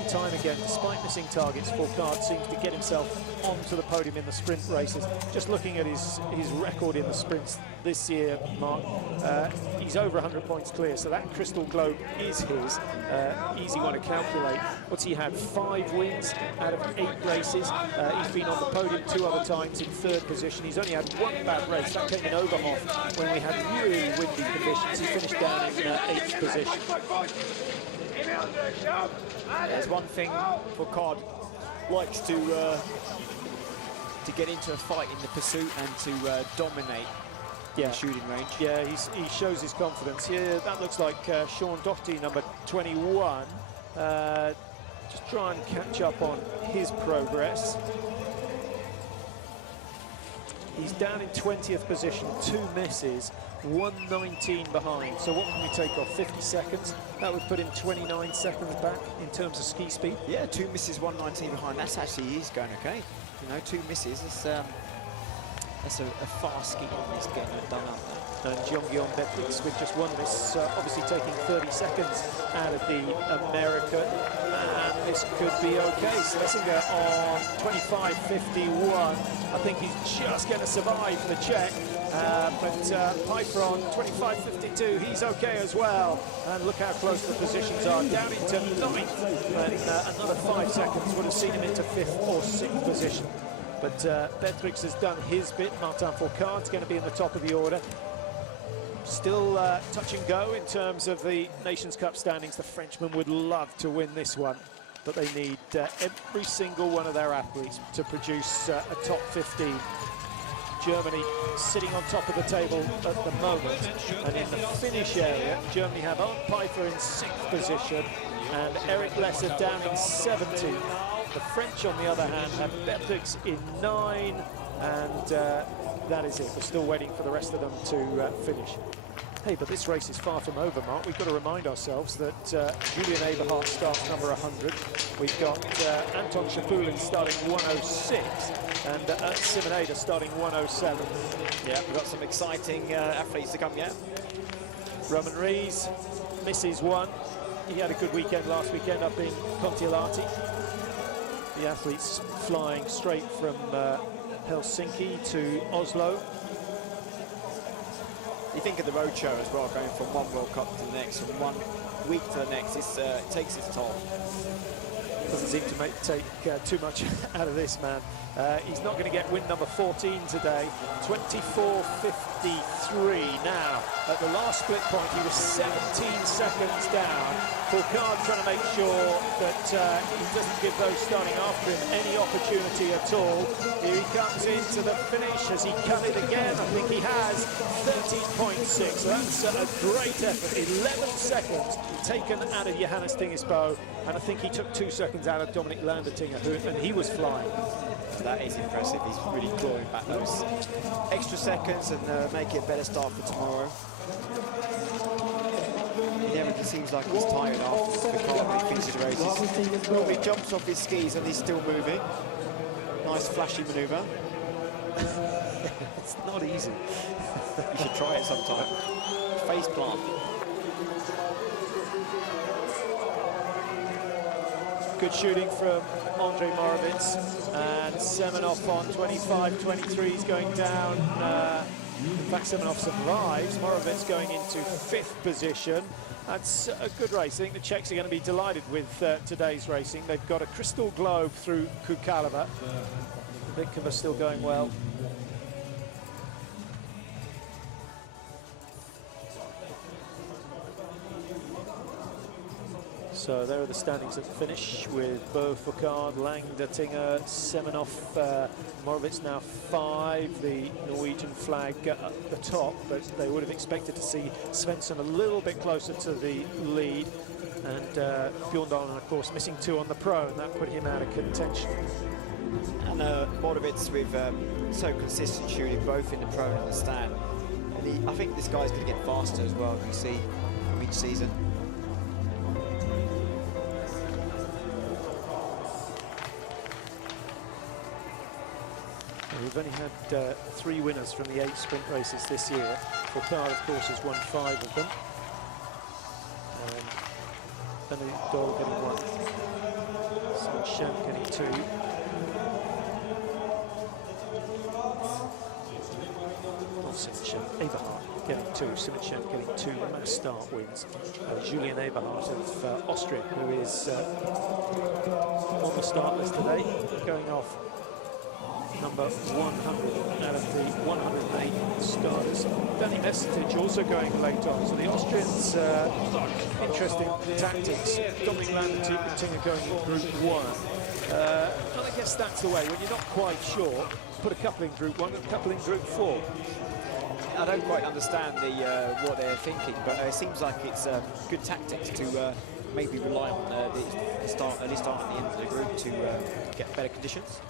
time again, despite missing targets, Fourcade seems to get himself onto the podium in the sprint races. Just looking at his record in the sprints this year, Mark, he's over 100 points clear, so that crystal globe is his. Easy one to calculate. What's he had? 5 wins out of 8 races. He's been on the podium 2 other times in 3rd position. He's only had 1 bad race. That came in Oberhof when we had really windy conditions. He finished down in 8th position. There's one thing Fourcade likes to get into a fight in the pursuit and to dominate the shooting range. Yeah, he shows his confidence. Here, that looks like Sean Doherty, number 21. Just try and catch up on his progress. He's down in 20th position, 2 misses, 119 behind. So what can we take off? 50 seconds? That would put him 29 seconds back in terms of ski speed. Yeah, 2 misses, 119 behind. That's actually, he's going okay. You know, 2 misses. That's a fast ski. He's getting it done up there. And Jeong-Gyeon Betwix with just 1 miss, obviously taking 30 seconds out of the American, and this could be okay. Schlesinger on 25.51. I think he's just going to survive the check, but Piper on 25.52, he's okay as well. And look how close the positions are, down into 9th, and another 5 seconds would have seen him into 5th or 6th position. But Beatrix has done his bit. Martin Fourcade's going to be in the top of the order. Still touch and go in terms of the Nations Cup standings. The Frenchmen would love to win this one, but they need every single one of their athletes to produce a top 15. Germany sitting on top of the table at the moment, and in the finish area, Germany have Arndt Pfeiffer in 6th position and Eric Lesser down in 17th. The French, on the other hand, have Beatrix in 9, and that is it. We're still waiting for the rest of them to finish. Hey, but this race is far from over, Mark. We've got to remind ourselves that Julian Eberhardt starts number 100. We've got Anton Shapulin starting 106, and Simoneda starting 107. Yeah, we've got some exciting athletes to come yet. Roman Rees misses 1. He had a good weekend last weekend up in Kontiolahti. The athletes flying straight from Helsinki to Oslo. You think of the road show as well, going from one World Cup to the next, from one week to the next, it takes its toll. Doesn't seem to take too much out of this man. He's not going to get win number 14 today. 24.53 now. At the last split point, he was 17 seconds down. Fourcade trying to make sure that he doesn't give those starting after him any opportunity at all. Here he comes into the finish. Has he cut it again? I think he has. 13.6. So that's a great effort. 11 seconds taken out of Johannes Tingesbo, and I think he took 2 seconds out of Dominic Landertinger, and he was flying. That is impressive. He's really clawing back those extra seconds and make it a better start for tomorrow. He never seems like he's tired after the car when he finishes the races. Well, he jumps off his skis and he's still moving. Nice flashy manoeuvre. It's not easy. You should try it sometime. Face plant. Good shooting from Andrei Morovitz, and Semenov on 25.23 is going down. In fact, Semenov survives. Morovitz going into 5th position. That's a good race. I think the Czechs are going to be delighted with today's racing. They've got a crystal globe through Kukalava. Vikova still going well. So there are the standings at the finish, with Bo Fourcade, Lang, Dertinger, Semenov, Morovitz now 5, the Norwegian flag at the top, but they would have expected to see Svensson a little bit closer to the lead, and Bjorndalen, of course, missing 2 on the pro, and that put him out of contention. And Morovitz with so consistent shooting, both in the pro and in the stand. And I think this guy's going to get faster as well, as we see from each season. We've only had 3 winners from the 8 sprint races this year. Fourcade, of course, has won 5 of them. Benedict Doll getting 1. Saint-Champ getting 2. Not Saint-Champ, Eberhardt getting 2. Saint-Champ getting 2 mass start wins. Julian Eberhardt of Austria, who is on the start list today, going off number 100 out of the 108 starters. Danny Mestic also going late on, so the Austrians, interesting tactics. Dominic Landertinger going in Group 1. And I guess that's the way, when you're not quite sure, put a couple in Group 1 and a couple in Group 4. I don't quite understand what they're thinking, but it seems like it's good tactics to maybe rely on the early start at the end of the group to get better conditions.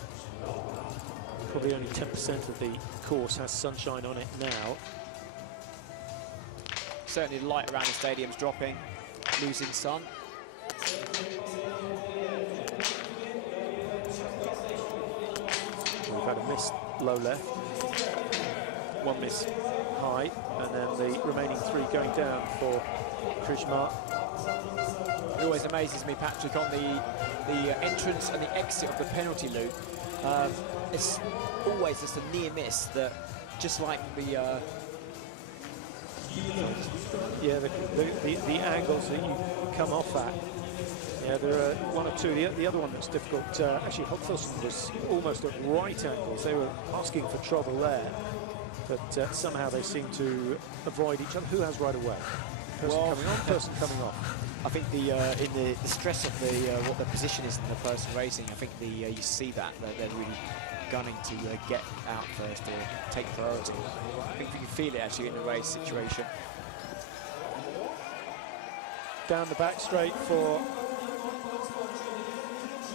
Probably only 10% of the course has sunshine on it now. Certainly the light around the stadium's dropping, losing sun. We've had a missed low left, 1 miss high, and then the remaining 3 going down for Krishmar. It always amazes me, Patrick, on the entrance and the exit of the penalty loop. It's always just a near miss that, just like the yeah, the angles that you come off at. Yeah, there are one or two. The other one that's difficult, actually Holmenkollen was almost at right angles. They were asking for trouble there, but somehow they seem to avoid each other. Who has right away? Person coming on, person coming off. I think in the stress of what the position is in the person racing, I think you see that they're really gunning to get out first or take priority. I think you can feel it actually in the race situation. Down the back straight for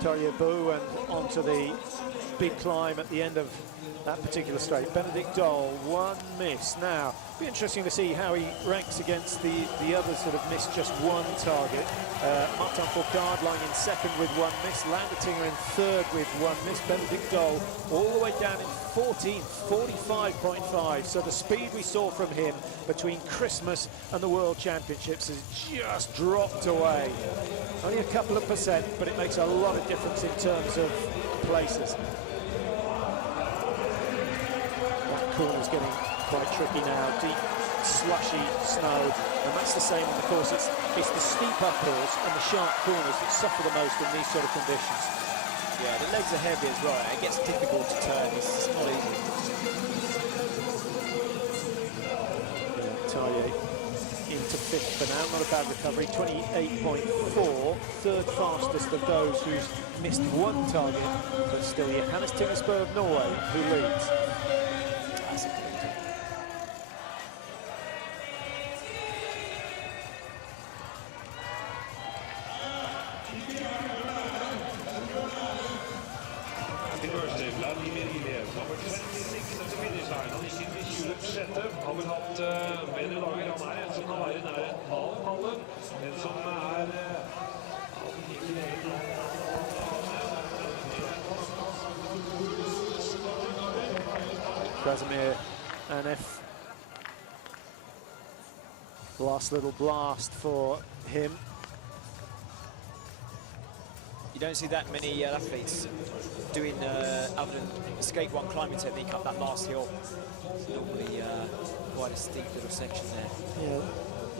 Tarjebu and onto the big climb at the end of that particular straight. Benedict Dole, one miss. Now, it'll be interesting to see how he ranks against the others that have missed just one target. Martin Fourcade lying in second with one miss. Landetinger in third with one miss. Benedict Dole all the way down in 14th, 45.5. So the speed we saw from him between Christmas and the World Championships has just dropped away. Only a couple of percent, but it makes a lot of difference in terms of places. Corner's getting quite tricky now, deep slushy snow, and that's the same in the course. It's the steep uphills and the sharp corners that suffer the most in these sort of conditions. Yeah, the legs are heavy as well. It gets difficult to turn. It's not easy. Tarje into fifth for now, not a bad recovery, 28.4, third fastest of those who's missed one target, but still Johannes Tingesbø of Norway who leads. 'F. Last little blast for him. You don't see that many athletes doing other than skate one climbing technique up that last hill. Normally quite a steep little section there. Yeah,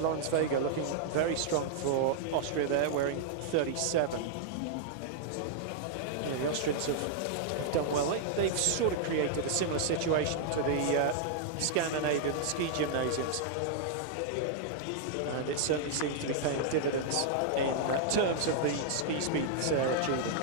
Lawrence Vega looking very strong for Austria there, wearing 37. Yeah, the Austrians have done well. They've sort of created a similar situation to the Scandinavian ski gymnasiums. And it certainly seems to be paying dividends in terms of the ski speeds they're achieving.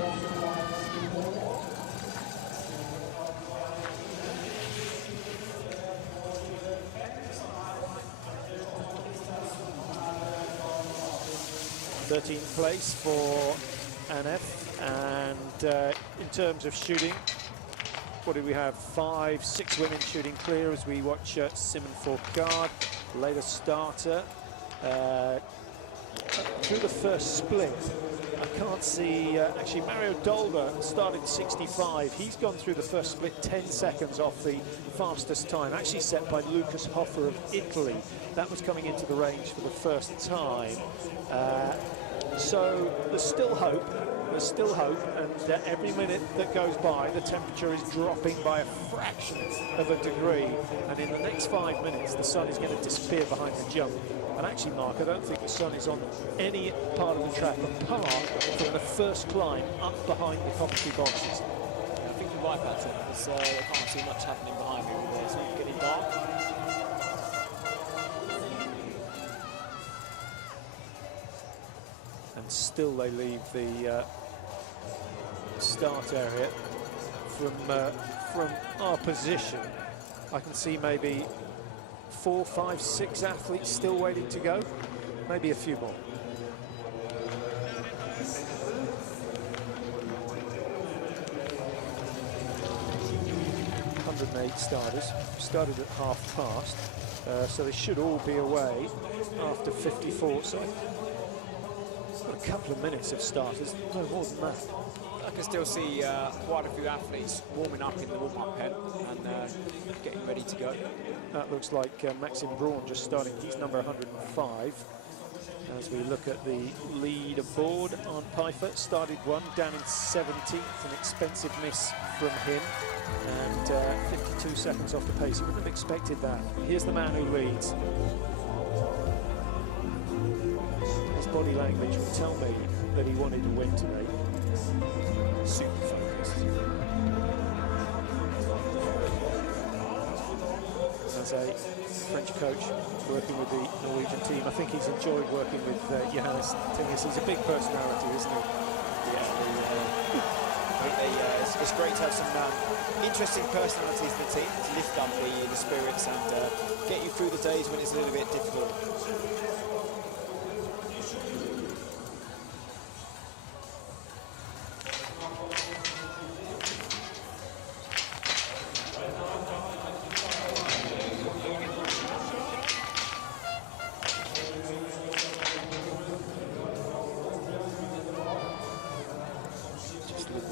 '13th place for NF, and in terms of shooting, what do we have? 5, 6 women shooting clear as we watch Simon Fourcade, latest starter. Through the first split, I can't see, actually Mario Dolder started 65. He's gone through the first split 10 seconds off the fastest time, actually set by Lucas Hoffer of Italy. That was coming into the range for the first time. So there's still hope, and every minute that goes by, the temperature is dropping by a fraction of a degree, and in the next 5 minutes, the sun is going to disappear behind the jump. And actually, Mark, I don't think the sun is on any part of the track apart from the first climb up behind the commentary boxes. Yeah, I think you're right about that, because I can't see much happening behind me with this. It's getting dark. And still they leave the start area from our position. I can see maybe 4, 5, 6 athletes still waiting to go, maybe a few more. Starters started at past, so they should all be away after 54. So got a couple of minutes of starters, no more than that. I can still see quite a few athletes warming up in the warm-up pen and getting ready to go. That looks like Maxim Braun just starting. He's number 105. As we look at the lead aboard, Arne Pfeiffer started one, down in 17th, an expensive miss from him, and 52 seconds off the pace. You wouldn't have expected that. Here's the man who leads. His body language would tell me that he wanted to win today. Super focused. As a French coach working with the Norwegian team, I think he's enjoyed working with Johannes Tingis. He's a big personality, isn't he? It's great to have some interesting personalities in the team to lift up the spirits and get you through the days when it's a little bit difficult.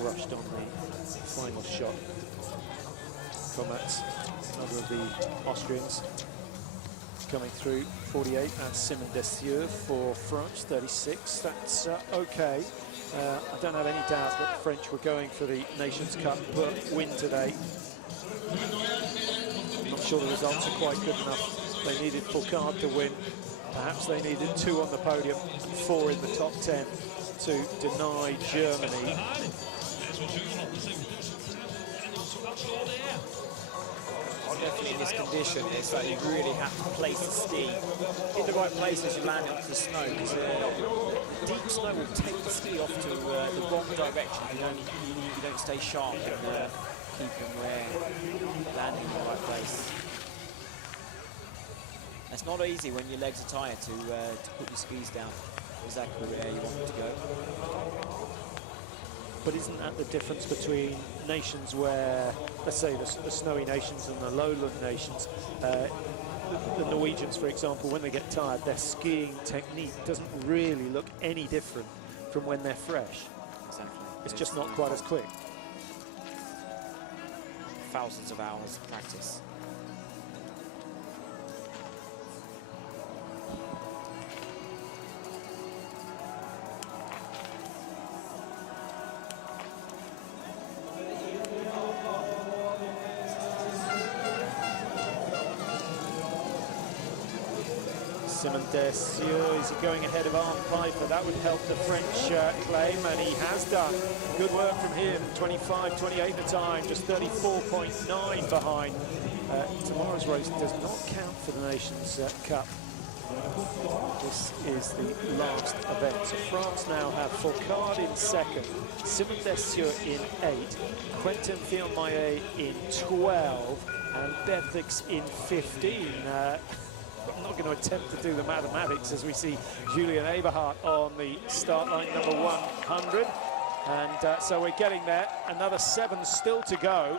Rushed on the final shot. Komats, another of the Austrians, coming through 48. That's Simon Dessieux for France, 36. That's okay. I don't have any doubt that the French were going for the Nations Cup win today. I'm not sure the results are quite good enough. They needed Foucault to win. Perhaps they needed 2 on the podium and 4 in the top 10 to deny Germany. Definitely in this condition, it's like you really have to place the ski in the right place as you land onto the snow, because deep snow will take the ski off to the wrong direction. You don't stay sharp and keep them landing in the right place. It's not easy when your legs are tired to put your skis down exactly where you want them to go. But isn't that the difference between nations where, let's say, the snowy nations and the lowland nations? The Norwegians, for example, when they get tired, their skiing technique doesn't really look any different from when they're fresh. Exactly. It's just not quite as quick. Thousands of hours of practice. Simon Dessieux is going ahead of Arne Piper. That would help the French claim, and he has done. Good work from him. 25-28 the time, just 34.9 behind. Tomorrow's race does not count for the Nations Cup. This is the last event. So France now have Foucault in second, Simon Dessieux in 8, Quentin Fillon-Maillet in 12, and Bethix in 15. I'm not going to attempt to do the mathematics as we see Julian Eberhardt on the start line, number 100. And so we're getting there. Another 7 still to go.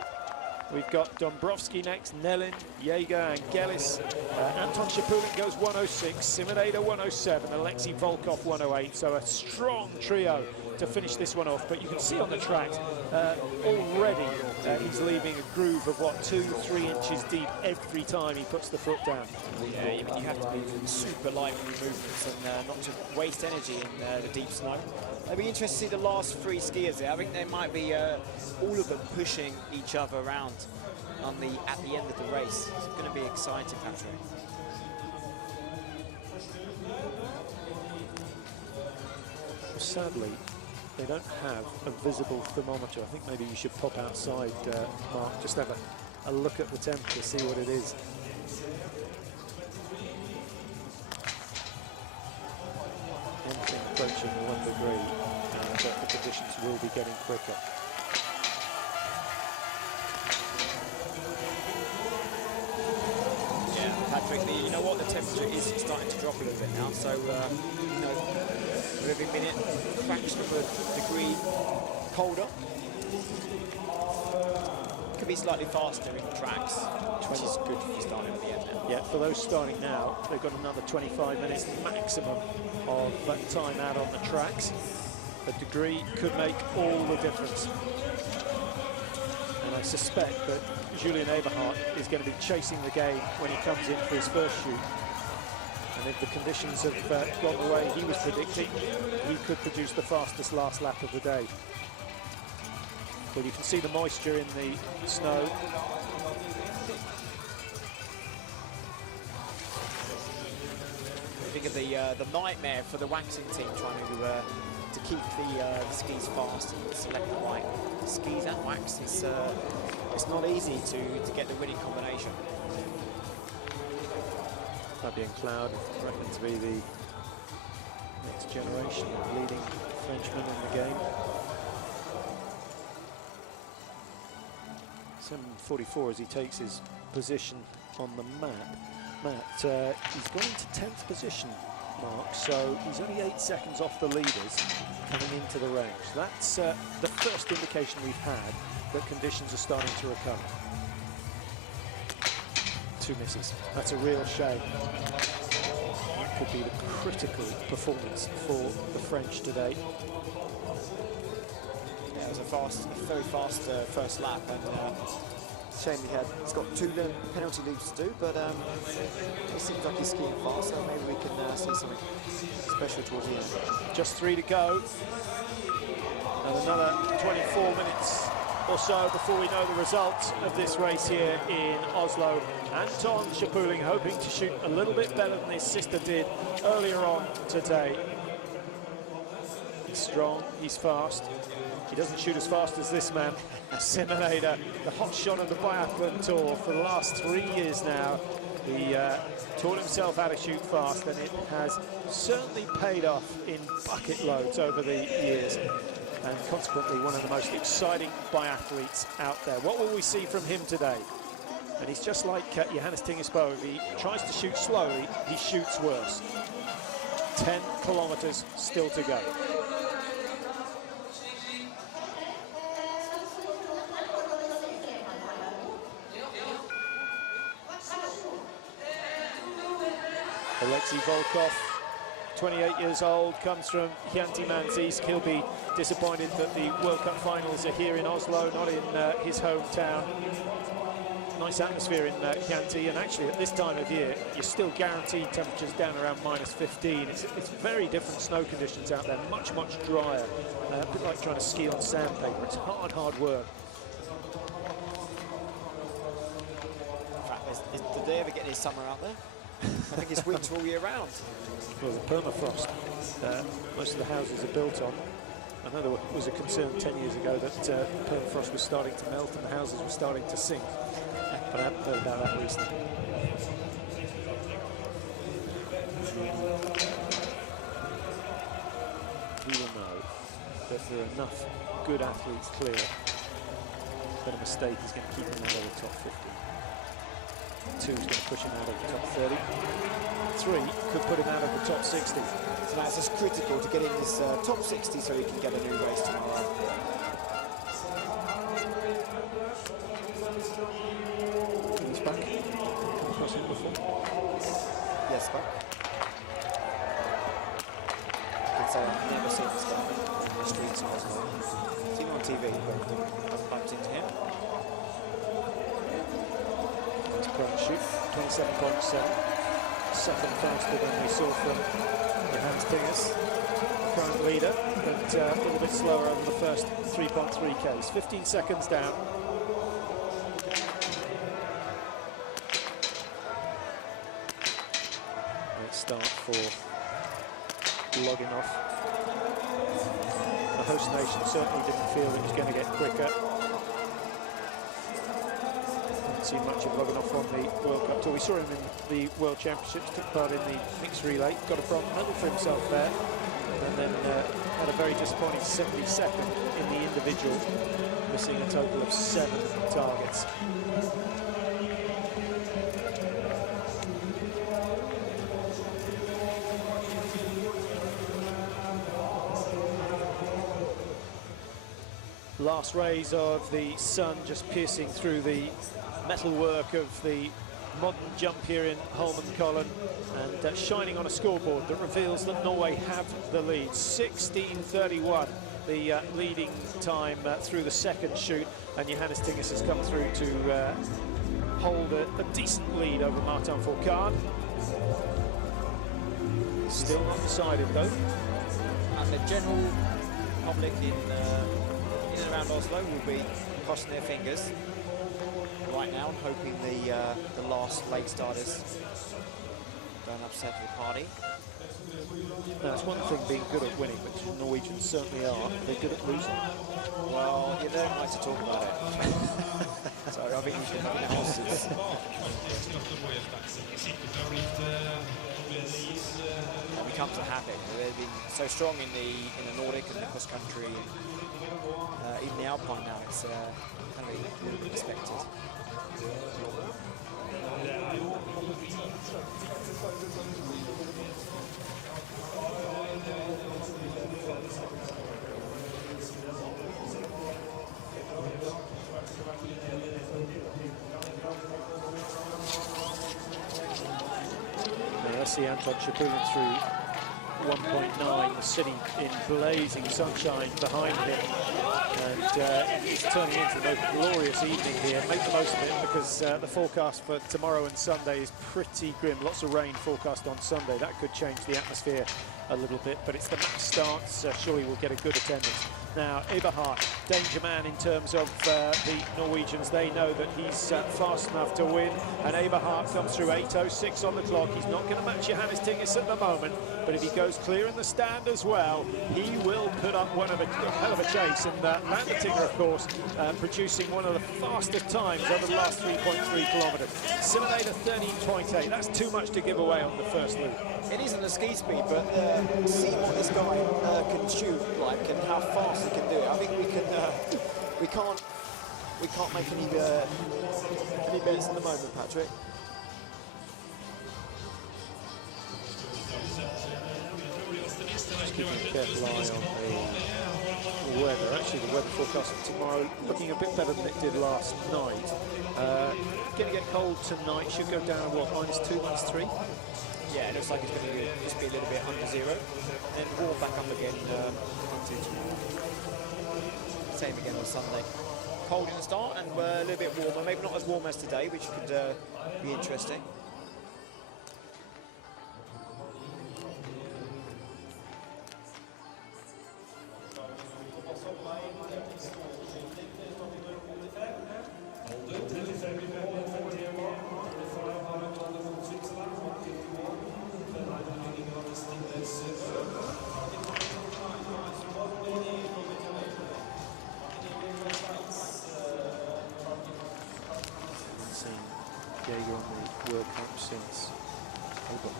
We've got Dombrovski next, Nelin, Jaeger, and Gelis. Anton Shapulin goes 106, Simonetta 107, Alexei Volkov 108. So a strong trio to finish this one off. But you can see on the track already he's leaving a groove of, what, 2-3 inches deep every time he puts the foot down. Yeah, I mean, you have to be super light with your movements and not to waste energy in the deep snow. It'll be interesting to see the last 3 skiers there. I think they might be all of them pushing each other around at the end of the race. It's going to be exciting, Patrick. Sadly, they don't have a visible thermometer. I think maybe you should pop outside, Mark, just have a look at the temperature, see what it is. Anything approaching 1 degree, and the conditions will be getting quicker. Yeah, Patrick, you know what? The temperature is starting to drop a little bit now, so you know, every minute, a fraction of a degree colder. Could be slightly faster in tracks, which is good for starting at the end now. Yeah, for those starting now, they've got another 25 minutes maximum of time out on the tracks. A degree could make all the difference. And I suspect that Julian Eberhardt is going to be chasing the game when he comes in for his first shoot. And if the conditions have gone the way he was predicting, he could produce the fastest last lap of the day. Well, you can see the moisture in the snow. Think of the nightmare for the waxing team trying to to keep the skis fast and select the right skis and wax. It's not easy to get the winning combination. Fabien Cloud, reckoned to be the next generation of leading Frenchman in the game. 7:44 as he takes his position on the map. Matt, he's gone into 10th position, Mark, so he's only 8 seconds off the leaders coming into the range. That's the first indication we've had that conditions are starting to recover. 2 misses. That's a real shame. That could be the critical performance for the French today. Yeah, it was a very fast first lap, and shame he's got 2 penalty loops to do, but it seems like he's skiing fast, so maybe we can see something special towards the end. Just 3 to go, and another 24 minutes or so before we know the results of this race here in Oslo. Anton Shapuling hoping to shoot a little bit better than his sister did earlier on today. He's strong, he's fast. He doesn't shoot as fast as this man, Simulator, the hot shot of the Biathlon Tour for the last 3 years now. He taught himself how to shoot fast, and it has certainly paid off in bucket loads over the years, and consequently one of the most exciting biathletes out there. What will we see from him today? And he's just like Johannes Tingesbo. If he tries to shoot slowly, he shoots worse. 10 kilometers still to go. Alexei Volkov, 28 years old, comes from Khanty-Mansiysk. He'll be disappointed that the World Cup finals are here in Oslo, not in his hometown. Nice atmosphere in Khanty, and actually at this time of year, you're still guaranteed temperatures down around -15. It's very different snow conditions out there, much, much drier. A bit like trying to ski on sandpaper. It's hard work. In fact, did they ever get any summer out there? I think it's winter all year round. Well, the permafrost, most of the houses are built on. I know there was a concern 10 years ago that permafrost was starting to melt and the houses were starting to sink, but I haven't heard about that recently. We will know that there are enough good athletes clear that a mistake is going to keep him out of the top 50. 2 is going to push him out of the top 30. 3 could put him out of the top 60. So that's just critical to get in this top 60 so he can get a new race tomorrow. He's back. Come across him before. Yes, back. I can say I've never seen this guy in the streets of Oslo. Seen him on TV, but I've bumped into him. Front shoot, 27.7, second faster than we saw from Johannes Tingers, current leader, but a little bit slower over the first 3.3 Ks. 15 seconds down. Let's start for logging off. The host nation certainly didn't feel it was going to get quicker. See much of Loganov on the World Cup Tour. We saw him in the World Championships, took part in the mixed relay, got a bronze medal for himself there, and then had a very disappointing 72nd in the individual, missing a total of 7 targets. Last rays of the sun just piercing through the metalwork of the modern jump here in Holmenkollen, and shining on a scoreboard that reveals that Norway have the lead. 16:31, the leading time through the second shoot, and Johannes Tingers has come through to hold a decent lead over Martin Fourcade. Still not decided though. And the general public in and around Oslo will be crossing their fingers right now and hoping the last late starters Don't upset the party. Now, it's one thing being good at winning, which the Norwegians certainly are. They're good at losing. Well, you don't like to talk about it. So I think you should have analysis. It becomes a habit. They've been so strong in the Nordic and the cross country, even the Alpine now. It's kind of a little bit expected. I see Anton Shapulin through 1.9, sitting in blazing sunshine behind him, and it's turning into the most glorious evening here. Make the most of it, because the forecast for tomorrow and Sunday is pretty grim. Lots of rain forecast on Sunday. That could change the atmosphere a little bit, but it's the match starts. Surely we'll get a good attendance. Now, Eberhard, danger man in terms of the Norwegians. They know that he's fast enough to win, and Eberhard comes through 8:06 on the clock. He's not going to match Johannes Tingis at the moment, but if he goes clear in the stand as well, he will put up one of a hell of a chase. And Landetinger, of course, producing one of the fastest times over the last 3.3 kilometres. Simonator 13.8. That's too much to give away on the first loop. It isn't the ski speed, but seeing what this guy can shoot like and how fast he can do it, I think we can't make any bets in the moment, Patrick. Just keeping a careful eye on the weather. Actually, the weather forecast for tomorrow looking a bit better than it did last night. Going to get cold tonight. Should go down what, -2, -3. Yeah, it looks like it's going to just be a little bit under zero, and warm back up again into tomorrow. Same again on Sunday. Cold in the start and a little bit warmer. Maybe not as warm as today, which could be interesting.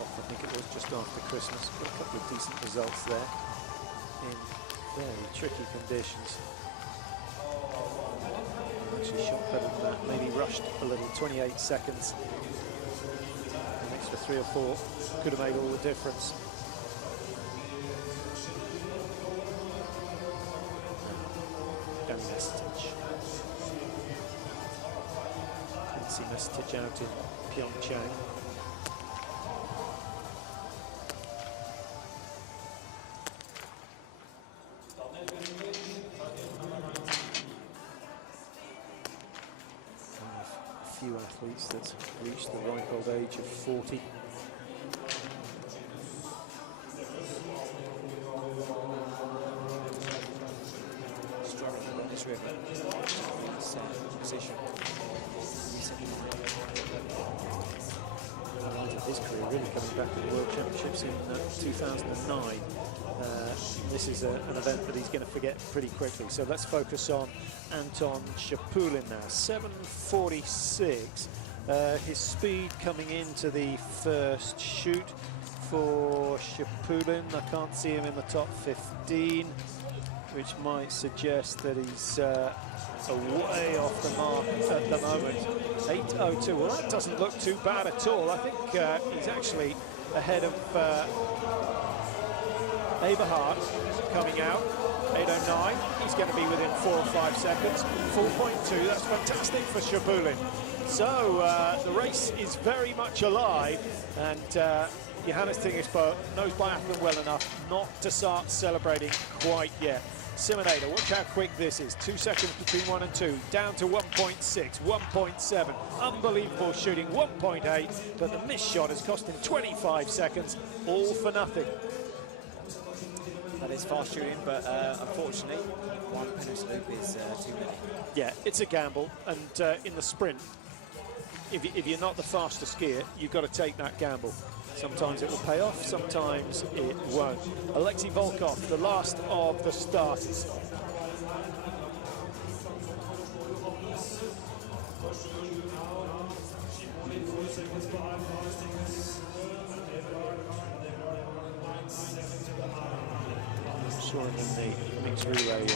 I think it was just after Christmas. Got a couple of decent results there in very tricky conditions. Actually shot better than that, maybe rushed a little, 28 seconds. An extra 3 or 4 could have made all the difference. Danny Mestic. Didn't see Mestic out in Pyeongchang. Few athletes that reach the ripe old age of 40. Struggling on this river. Position. His career really coming back to the World Championships in 2009. This is an event that he's going to forget pretty quickly. So let's focus on Anton Shapulin now. 7:46. His speed coming into the first shoot for Shapulin. I can't see him in the top 15, which might suggest that he's way off the mark at the moment. 8:02. Well, that doesn't look too bad at all. I think he's actually ahead of Eberhard coming out. 8:09. He's going to be within 4 or 5 seconds. 4.2. That's fantastic for Shapulin. So the race is very much alive, and Johannes Tingis knows biathlon well enough not to start celebrating quite yet. Simonator, watch how quick this is. 2 seconds between 1 and 2, down to 1.6, 1.7. Unbelievable shooting, 1.8, but the missed shot has cost him 25 seconds, all for nothing. That is fast shooting, but unfortunately, one penalty loop is too many. Yeah, it's a gamble, and in the sprint, if you're not the fastest skier, you've got to take that gamble. Sometimes it will pay off, sometimes it won't. Alexei Volkov, the last of the starters. Saw him in the mixed relay in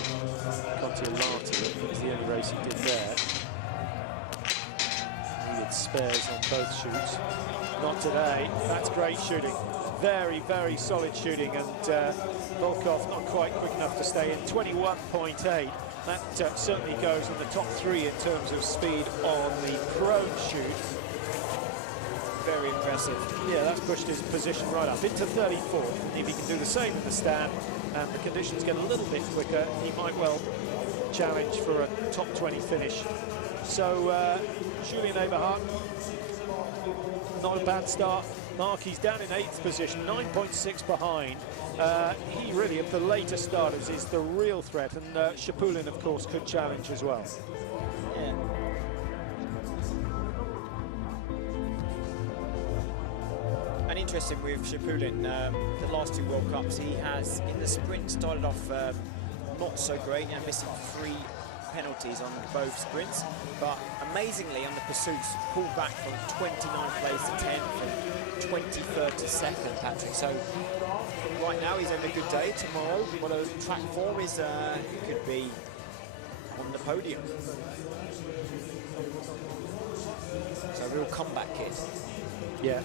Contenders. That was the only race he did there. Needed spares on both shoots. Not today. That's great shooting. Very, very solid shooting, and Volkov not quite quick enough to stay in. 21.8. That certainly goes in the top 3 in terms of speed on the prone shoot. Very impressive. Yeah, that's pushed his position right up into 34th. And if he can do the same in the stand, and the conditions get a little bit quicker, he might well challenge for a top 20 finish. So Julian Eberhardt, not a bad start. Markey's down in 8th position, 9.6 behind. He really, of the later starters, is the real threat, and Shapulin, of course, could challenge as well. Yeah. And interesting with Shapulin, the last 2 World Cups, he has, in the sprint, started off not so great and missing 3 penalties on both sprints, but amazingly on the pursuits, pulled back from 29th place to 10th, from 23rd to 2nd, Patrick. So right now he's having a good day. Tomorrow, what a track form is, could be on the podium. So a real comeback kid. Yeah,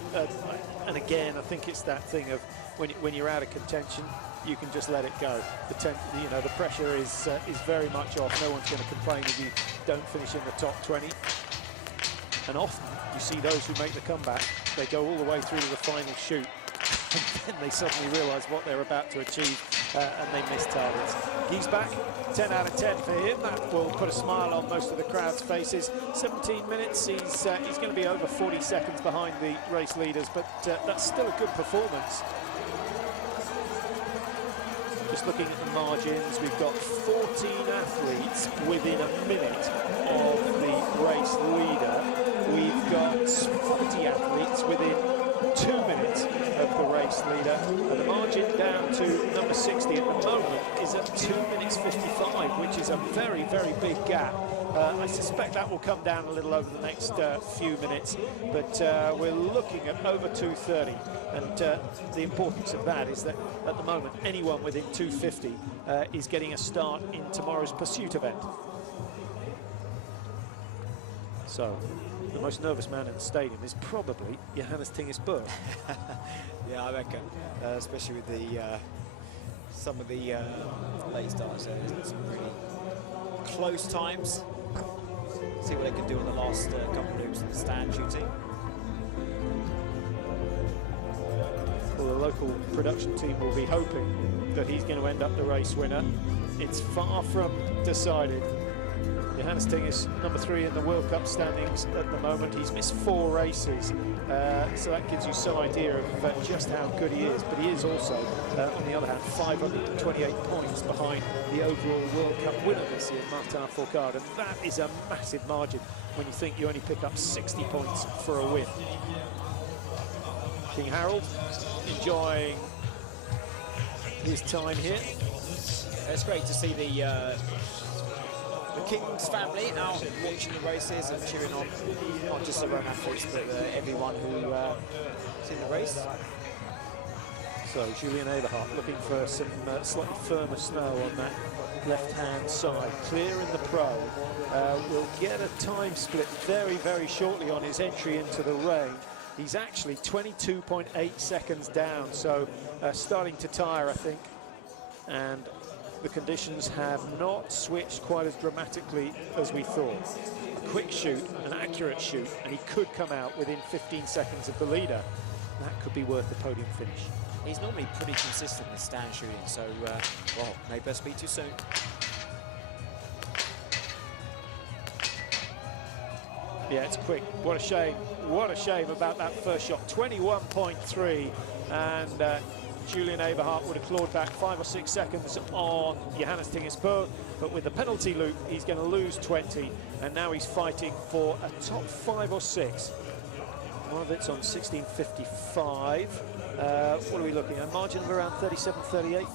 and again, I think it's that thing of when you're out of contention, you can just let it go. The pressure is very much off. No one's going to complain if you don't finish in the top 20. And often you see those who make the comeback, they go all the way through to the final shoot, and then they suddenly realise what they're about to achieve, and they miss targets. Giesbach, 10 out of 10 for him. That will put a smile on most of the crowd's faces. 17 minutes, he's going to be over 40 seconds behind the race leaders, but that's still a good performance. Just looking at the margins, we've got 14 athletes within a minute of the race leader. We've got 40 athletes within 2 minutes of the race leader. And the margin down to number 60 at the moment is at 2 minutes 55, which is a very, very big gap. I suspect that will come down a little over the next few minutes, but we're looking at over 2:30, and the importance of that is that at the moment anyone within 2:50 is getting a start in tomorrow's pursuit event. So the most nervous man in the stadium is probably Johannes Tingesburg. Yeah, I reckon, especially with the some of the late starts. Some really close times. See what they can do in the last couple of loops in the stand shooting. Well, the local production team will be hoping that he's going to end up the race winner. It's far from decided. Johannes Ting is number 3 in the World Cup standings at the moment. He's missed 4 races, so that gives you some idea of just how good he is. But he is also, on the other hand, 528 points behind the overall World Cup winner this year, Martin Fourcade, and that is a massive margin when you think you only pick up 60 points for a win. King Harold enjoying his time here. It's great to see the King's family out watching the races and cheering on not just their own athletes, but everyone who's in the race. So Julian Eberhardt looking for some slightly firmer snow on that left-hand side. Clear in the pro. Will get a time split very, very shortly on his entry into the range. He's actually 22.8 seconds down, so starting to tire, I think. And the conditions have not switched quite as dramatically as we thought. A quick shoot, an accurate shoot, and he could come out within 15 seconds of the leader. That could be worth the podium finish. He's normally pretty consistent with stand shooting, so, well, may best be too soon. Yeah, it's quick. What a shame. What a shame about that first shot. 21.3, and Julian Eberhardt would have clawed back 5 or 6 seconds on Johannes Tingesburg, but with the penalty loop, he's going to lose 20, and now he's fighting for a top 5 or 6. One of it's on 16:55. What are we looking at? A margin of around 37-38.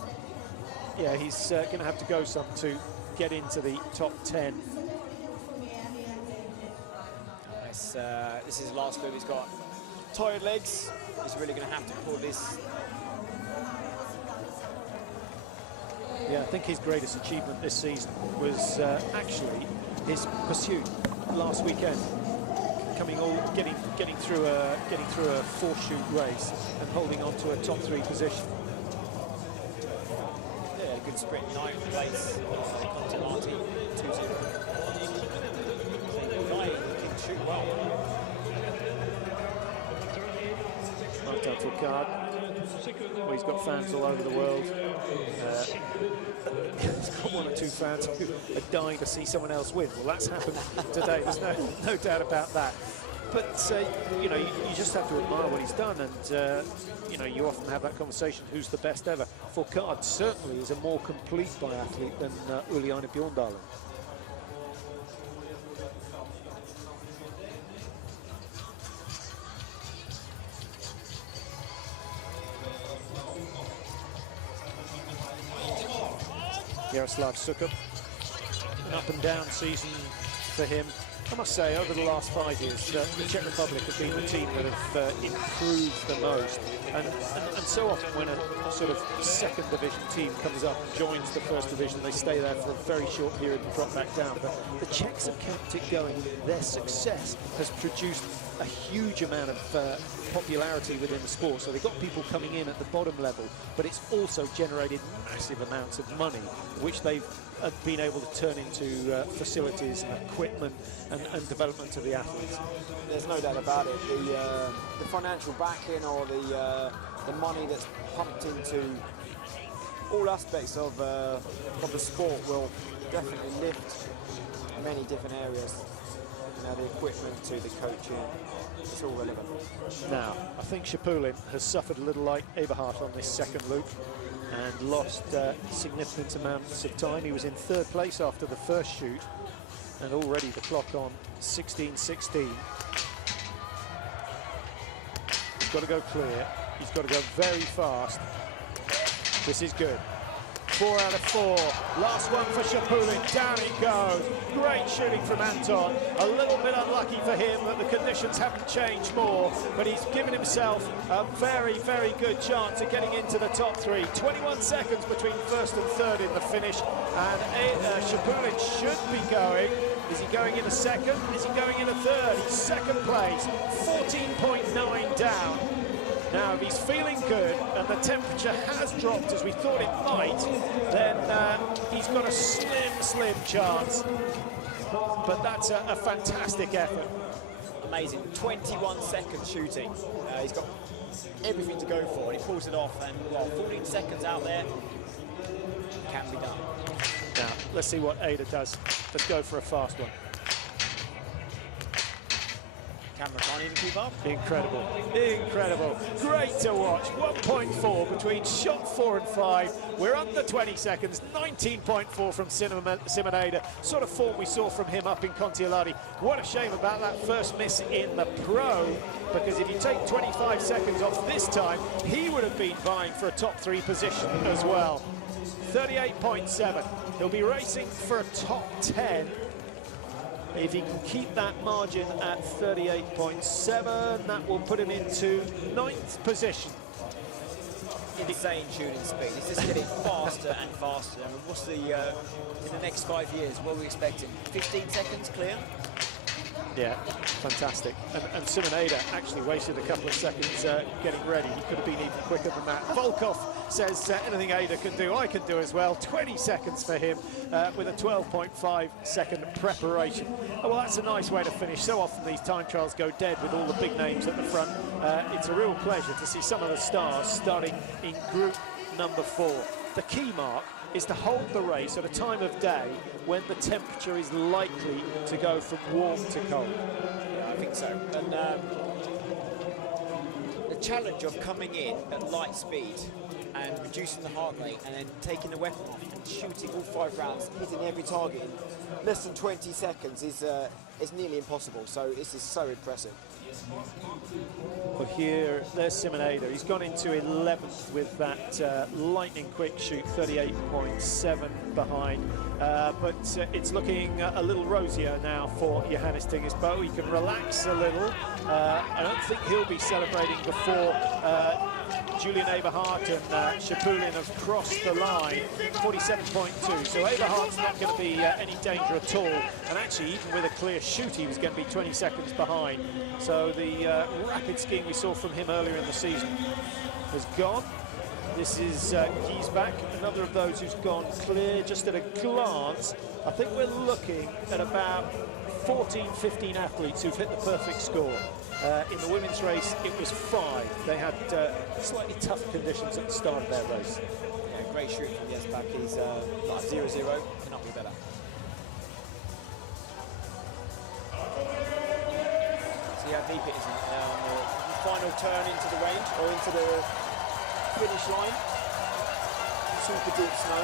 Yeah, he's going to have to go some to get into the top 10. This is his last move. He's got tired legs. He's really going to have to pull this. Yeah, I think his greatest achievement this season was actually his pursuit last weekend, getting through a 4-shoot race and holding on to a top 3 position. Yeah, good sprint, 9th place. Contenarti, 2-0. Can shoot well. Well done for Card. Well, he's got fans all over the world. He's got 1 or 2 fans who are dying to see someone else win. Well, that's happened today. There's no doubt about that. But you know, you just have to admire what he's done, and you know, you often have that conversation: who's the best ever? Card certainly is a more complete biathlete than Uliane Bjorndalen. Jaroslav Sukup, an up-and-down season for him. I must say, over the last 5 years, the Czech Republic have been the team that have improved the most. And so often when a sort of second division team comes up and joins the first division, they stay there for a very short period and drop back down. But the Czechs have kept it going. Their success has produced a huge amount of popularity within the sport. So they've got people coming in at the bottom level, but it's also generated massive amounts of money, which they've been able to turn into facilities and equipment and development of the athletes. There's no doubt about it. The financial backing or the money that's pumped into all aspects of the sport will definitely lift many different areas. You know, the equipment to the coaching, it's all relevant. Now, I think Shapulin has suffered a little like Eberhardt on this second loop and lost significant amounts of time. He was in 3rd place after the first shoot, and already the clock on 16:16. He's got to go clear. He's got to go very fast. This is good. 4 out of 4. Last one for Shapulin. Down he goes. Great shooting from Anton. A little bit unlucky for him that the conditions haven't changed more, but he's given himself a very, very good chance of getting into the top 3. 21 seconds between 1st and 3rd in the finish, and Shapulin should be going. Is he going in a 2nd? Is he going in a 3rd? He's 2nd place. 14.9 down. Now, if he's feeling good and the temperature has dropped as we thought it might, then he's got a slim chance. But that's a fantastic effort. Amazing. 21 seconds shooting. He's got everything to go for, and he pulls it off. And well, 14 seconds out there can be done. Now, let's see what Ada does. Let's go for a fast one. Camera can't even keep up. Incredible, incredible. Great to watch. 1.4 between shot 4 and 5. We're under 20 seconds. 19.4 from Simon Ada. Sort of form we saw from him up in Contiolahti. What a shame about that first miss in the pro, because if you take 25 seconds off this time, he would have been vying for a top 3 position as well. 38.7. He'll be racing for a top 10. If he can keep that margin at 38.7, that will put him into 9th position. Insane shooting speed. It's just getting faster and faster. I mean, what's the in the next 5 years? What are we expecting? 15 seconds clear? Yeah, fantastic. And Simon Ada actually wasted a couple of seconds getting ready. He could have been even quicker than that. Volkov says anything Ada can do, I can do as well. 20 seconds for him with a 12.5 second preparation. Oh, well, that's a nice way to finish. So often these time trials go dead with all the big names at the front. It's a real pleasure to see some of the stars starting in group number 4. The key mark is to hold the race at a time of day when the temperature is likely to go from warm to cold. Yeah, I think so. And the challenge of coming in at light speed and reducing the heart rate and then taking the weapon off and shooting all 5 rounds, hitting every target in less than 20 seconds is is nearly impossible. So this is so impressive. But here, there's Simonada. He's gone into 11th with that lightning quick shoot, 38.7 behind. But it's looking a little rosier now for Johannes Tingesbo. He can relax a little. I don't think he'll be celebrating before Julian Eberhardt and Shapulin have crossed the line, 47.2. So Eberhardt's not going to be any danger at all. And actually, even with a clear shoot, he was going to be 20 seconds behind. So the rapid skiing we saw from him earlier in the season has gone. This is Giesbach, another of those who's gone clear. Just at a glance, I think we're looking at about 14, 15 athletes who've hit the perfect score. In the women's race, it was 5. They had slightly tough conditions at the start of their race. Yeah, great shoot from Giesbach. He's like 0-0, cannot be better. See how deep it is on the final turn into the range, or into the finish line. Super deep snow.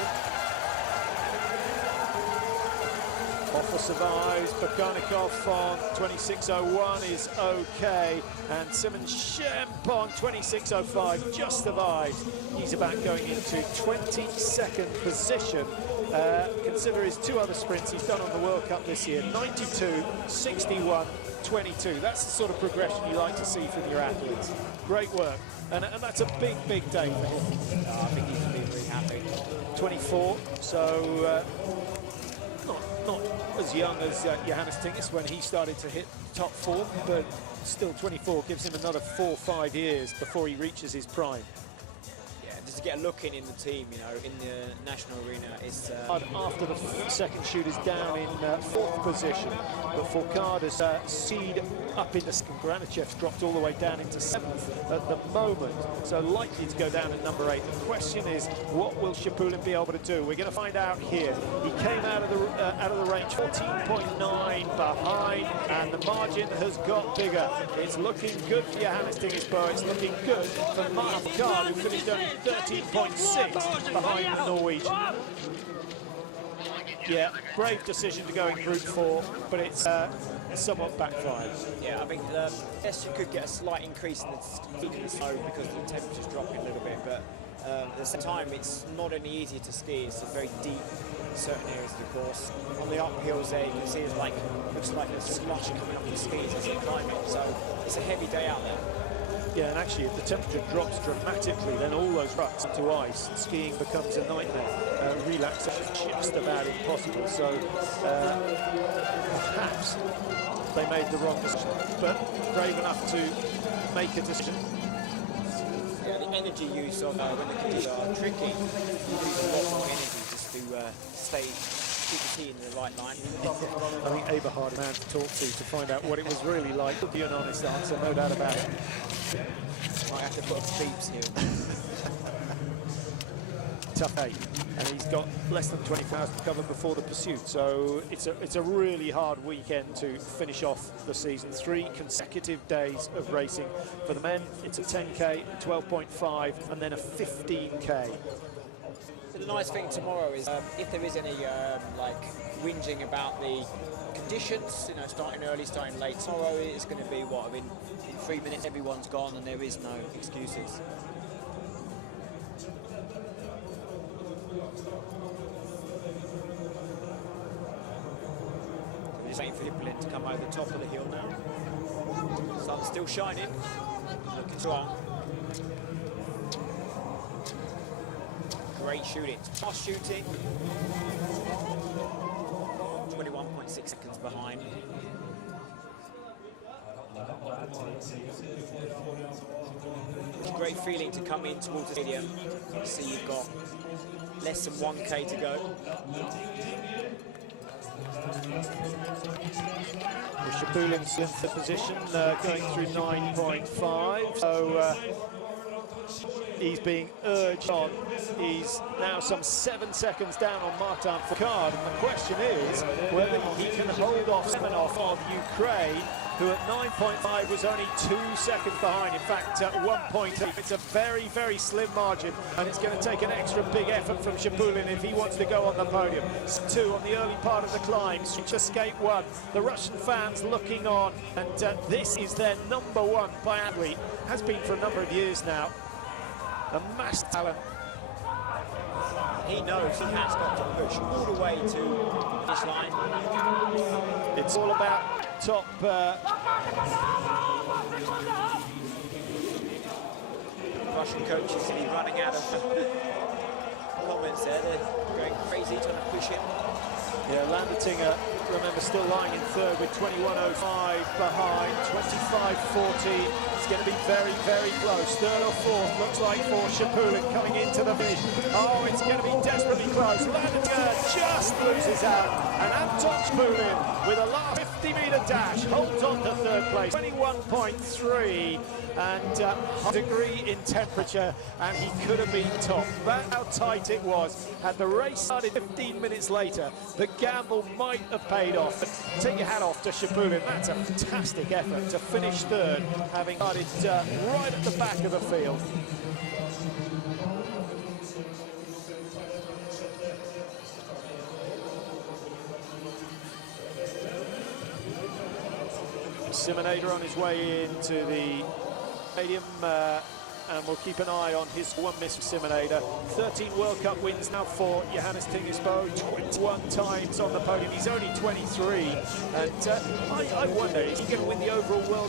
Hoffa survives, Bakarnikov on 26.01 is okay, and Simon Schemp on 26.05 just survives. He's about going into 22nd position. Consider his 2 other sprints he's done on the World Cup this year, 92, 61, 22. That's the sort of progression you like to see from your athletes. Great work, and that's a big, big day for him. I think he's going to be really happy. 24, so not as young as Johannes Tinges when he started to hit top 4, but still 24 gives him another 4 or 5 years before he reaches his prime. Yeah, just to get a look in the team, you know, in the national arena, is after the second shoot is down in 4th position, but Fourcade has seed up into second. Granichev's dropped all the way down into 7th at the moment, so likely to go down at number 8. The question is, what will Shapulin be able to do? We're going to find out here. He came out of the range 14.9 behind, and the margin has got bigger. It's looking good for Johannes Tingesbo. It's looking good for Mark Fourcade, who finished only 13.6 behind the Norwegian. Yeah, brave decision to go in Group 4, but it's somewhat backfired. Yeah, I think yes, you could get a slight increase in the snow because the temperature's dropping a little bit, but at the same time, it's not any easier to ski. It's very deep in certain areas of the course. On the uphills there, you can see it's like, looks like a slush coming off the skis as you climb it, so it's a heavy day out there. Yeah, and actually, if the temperature drops dramatically, then all those ruts into ice, skiing becomes a nightmare. Relaxation is just about impossible. So perhaps they made the wrong decision, but brave enough to make a decision. Yeah, the energy use of when the conditions are tricky, you use a lot more energy just to keep the ski in the right line. I think Eberhard, a man to talk to find out what it was really like. Give you an honest answer, no doubt about it. Might have to put beeps here. Tough day, and he's got less than 20,000 covered before the pursuit, so it's a really hard weekend to finish off the season. 3 consecutive days of racing for the men. It's a 10k, 12.5, and then a 15k. The nice thing tomorrow is if there is any like whinging about the conditions, you know, starting early, starting late, tomorrow it's going to be what, in 3 minutes everyone's gone and there is no excuses. We're just waiting for Shapulin to come over the top of the hill now. Sun's still shining, looking strong. Great shooting, fast shooting. 21.6 seconds behind. It's a great feeling to come in towards the stadium. See you've got less than 1k to go. Shapulin's in the position, going through 9.5. So he's being urged on. He's now some 7 seconds down on Martin Fourcade, and the question is whether he can hold off Semenov of Ukraine who at 9.5 was only 2 seconds behind. In fact, at 1.8. It's a very, very slim margin, and it's going to take an extra big effort from Shapulin if he wants to go on the podium. 2 on the early part of the climb, switch escape 1. The Russian fans looking on, and this is their #1 biathlete. Has been for a number of years now. A mass talent. He knows he has got to push all the way to this line. It's all about top. Russian coaches seem running out of comments there. They're going crazy trying to push him. Yeah, Landertinger, remember, still lying in third with 21.05 behind, 25.40. It's going to be very, very close. Third or fourth looks like for Shapulin coming into the finish. Oh, it's going to be desperately close. Landertinger just loses out. And Anton Shapulin with a last 50-meter dash holds on to third place. 21.3 and a degree in temperature, and he could have been top. That's how tight it was. Had the race started 15 minutes later, the gamble might have paid off. But take your hat off to Shapulin. That's a fantastic effort to finish third, having started right at the back of the field. Simonada on his way into the Podium, and we'll keep an eye on his one miss for Simonada. 13 World Cup wins now for Johannes Tingesbo, 21 times on the podium. He's only 23, and I wonder, is he going to win the overall World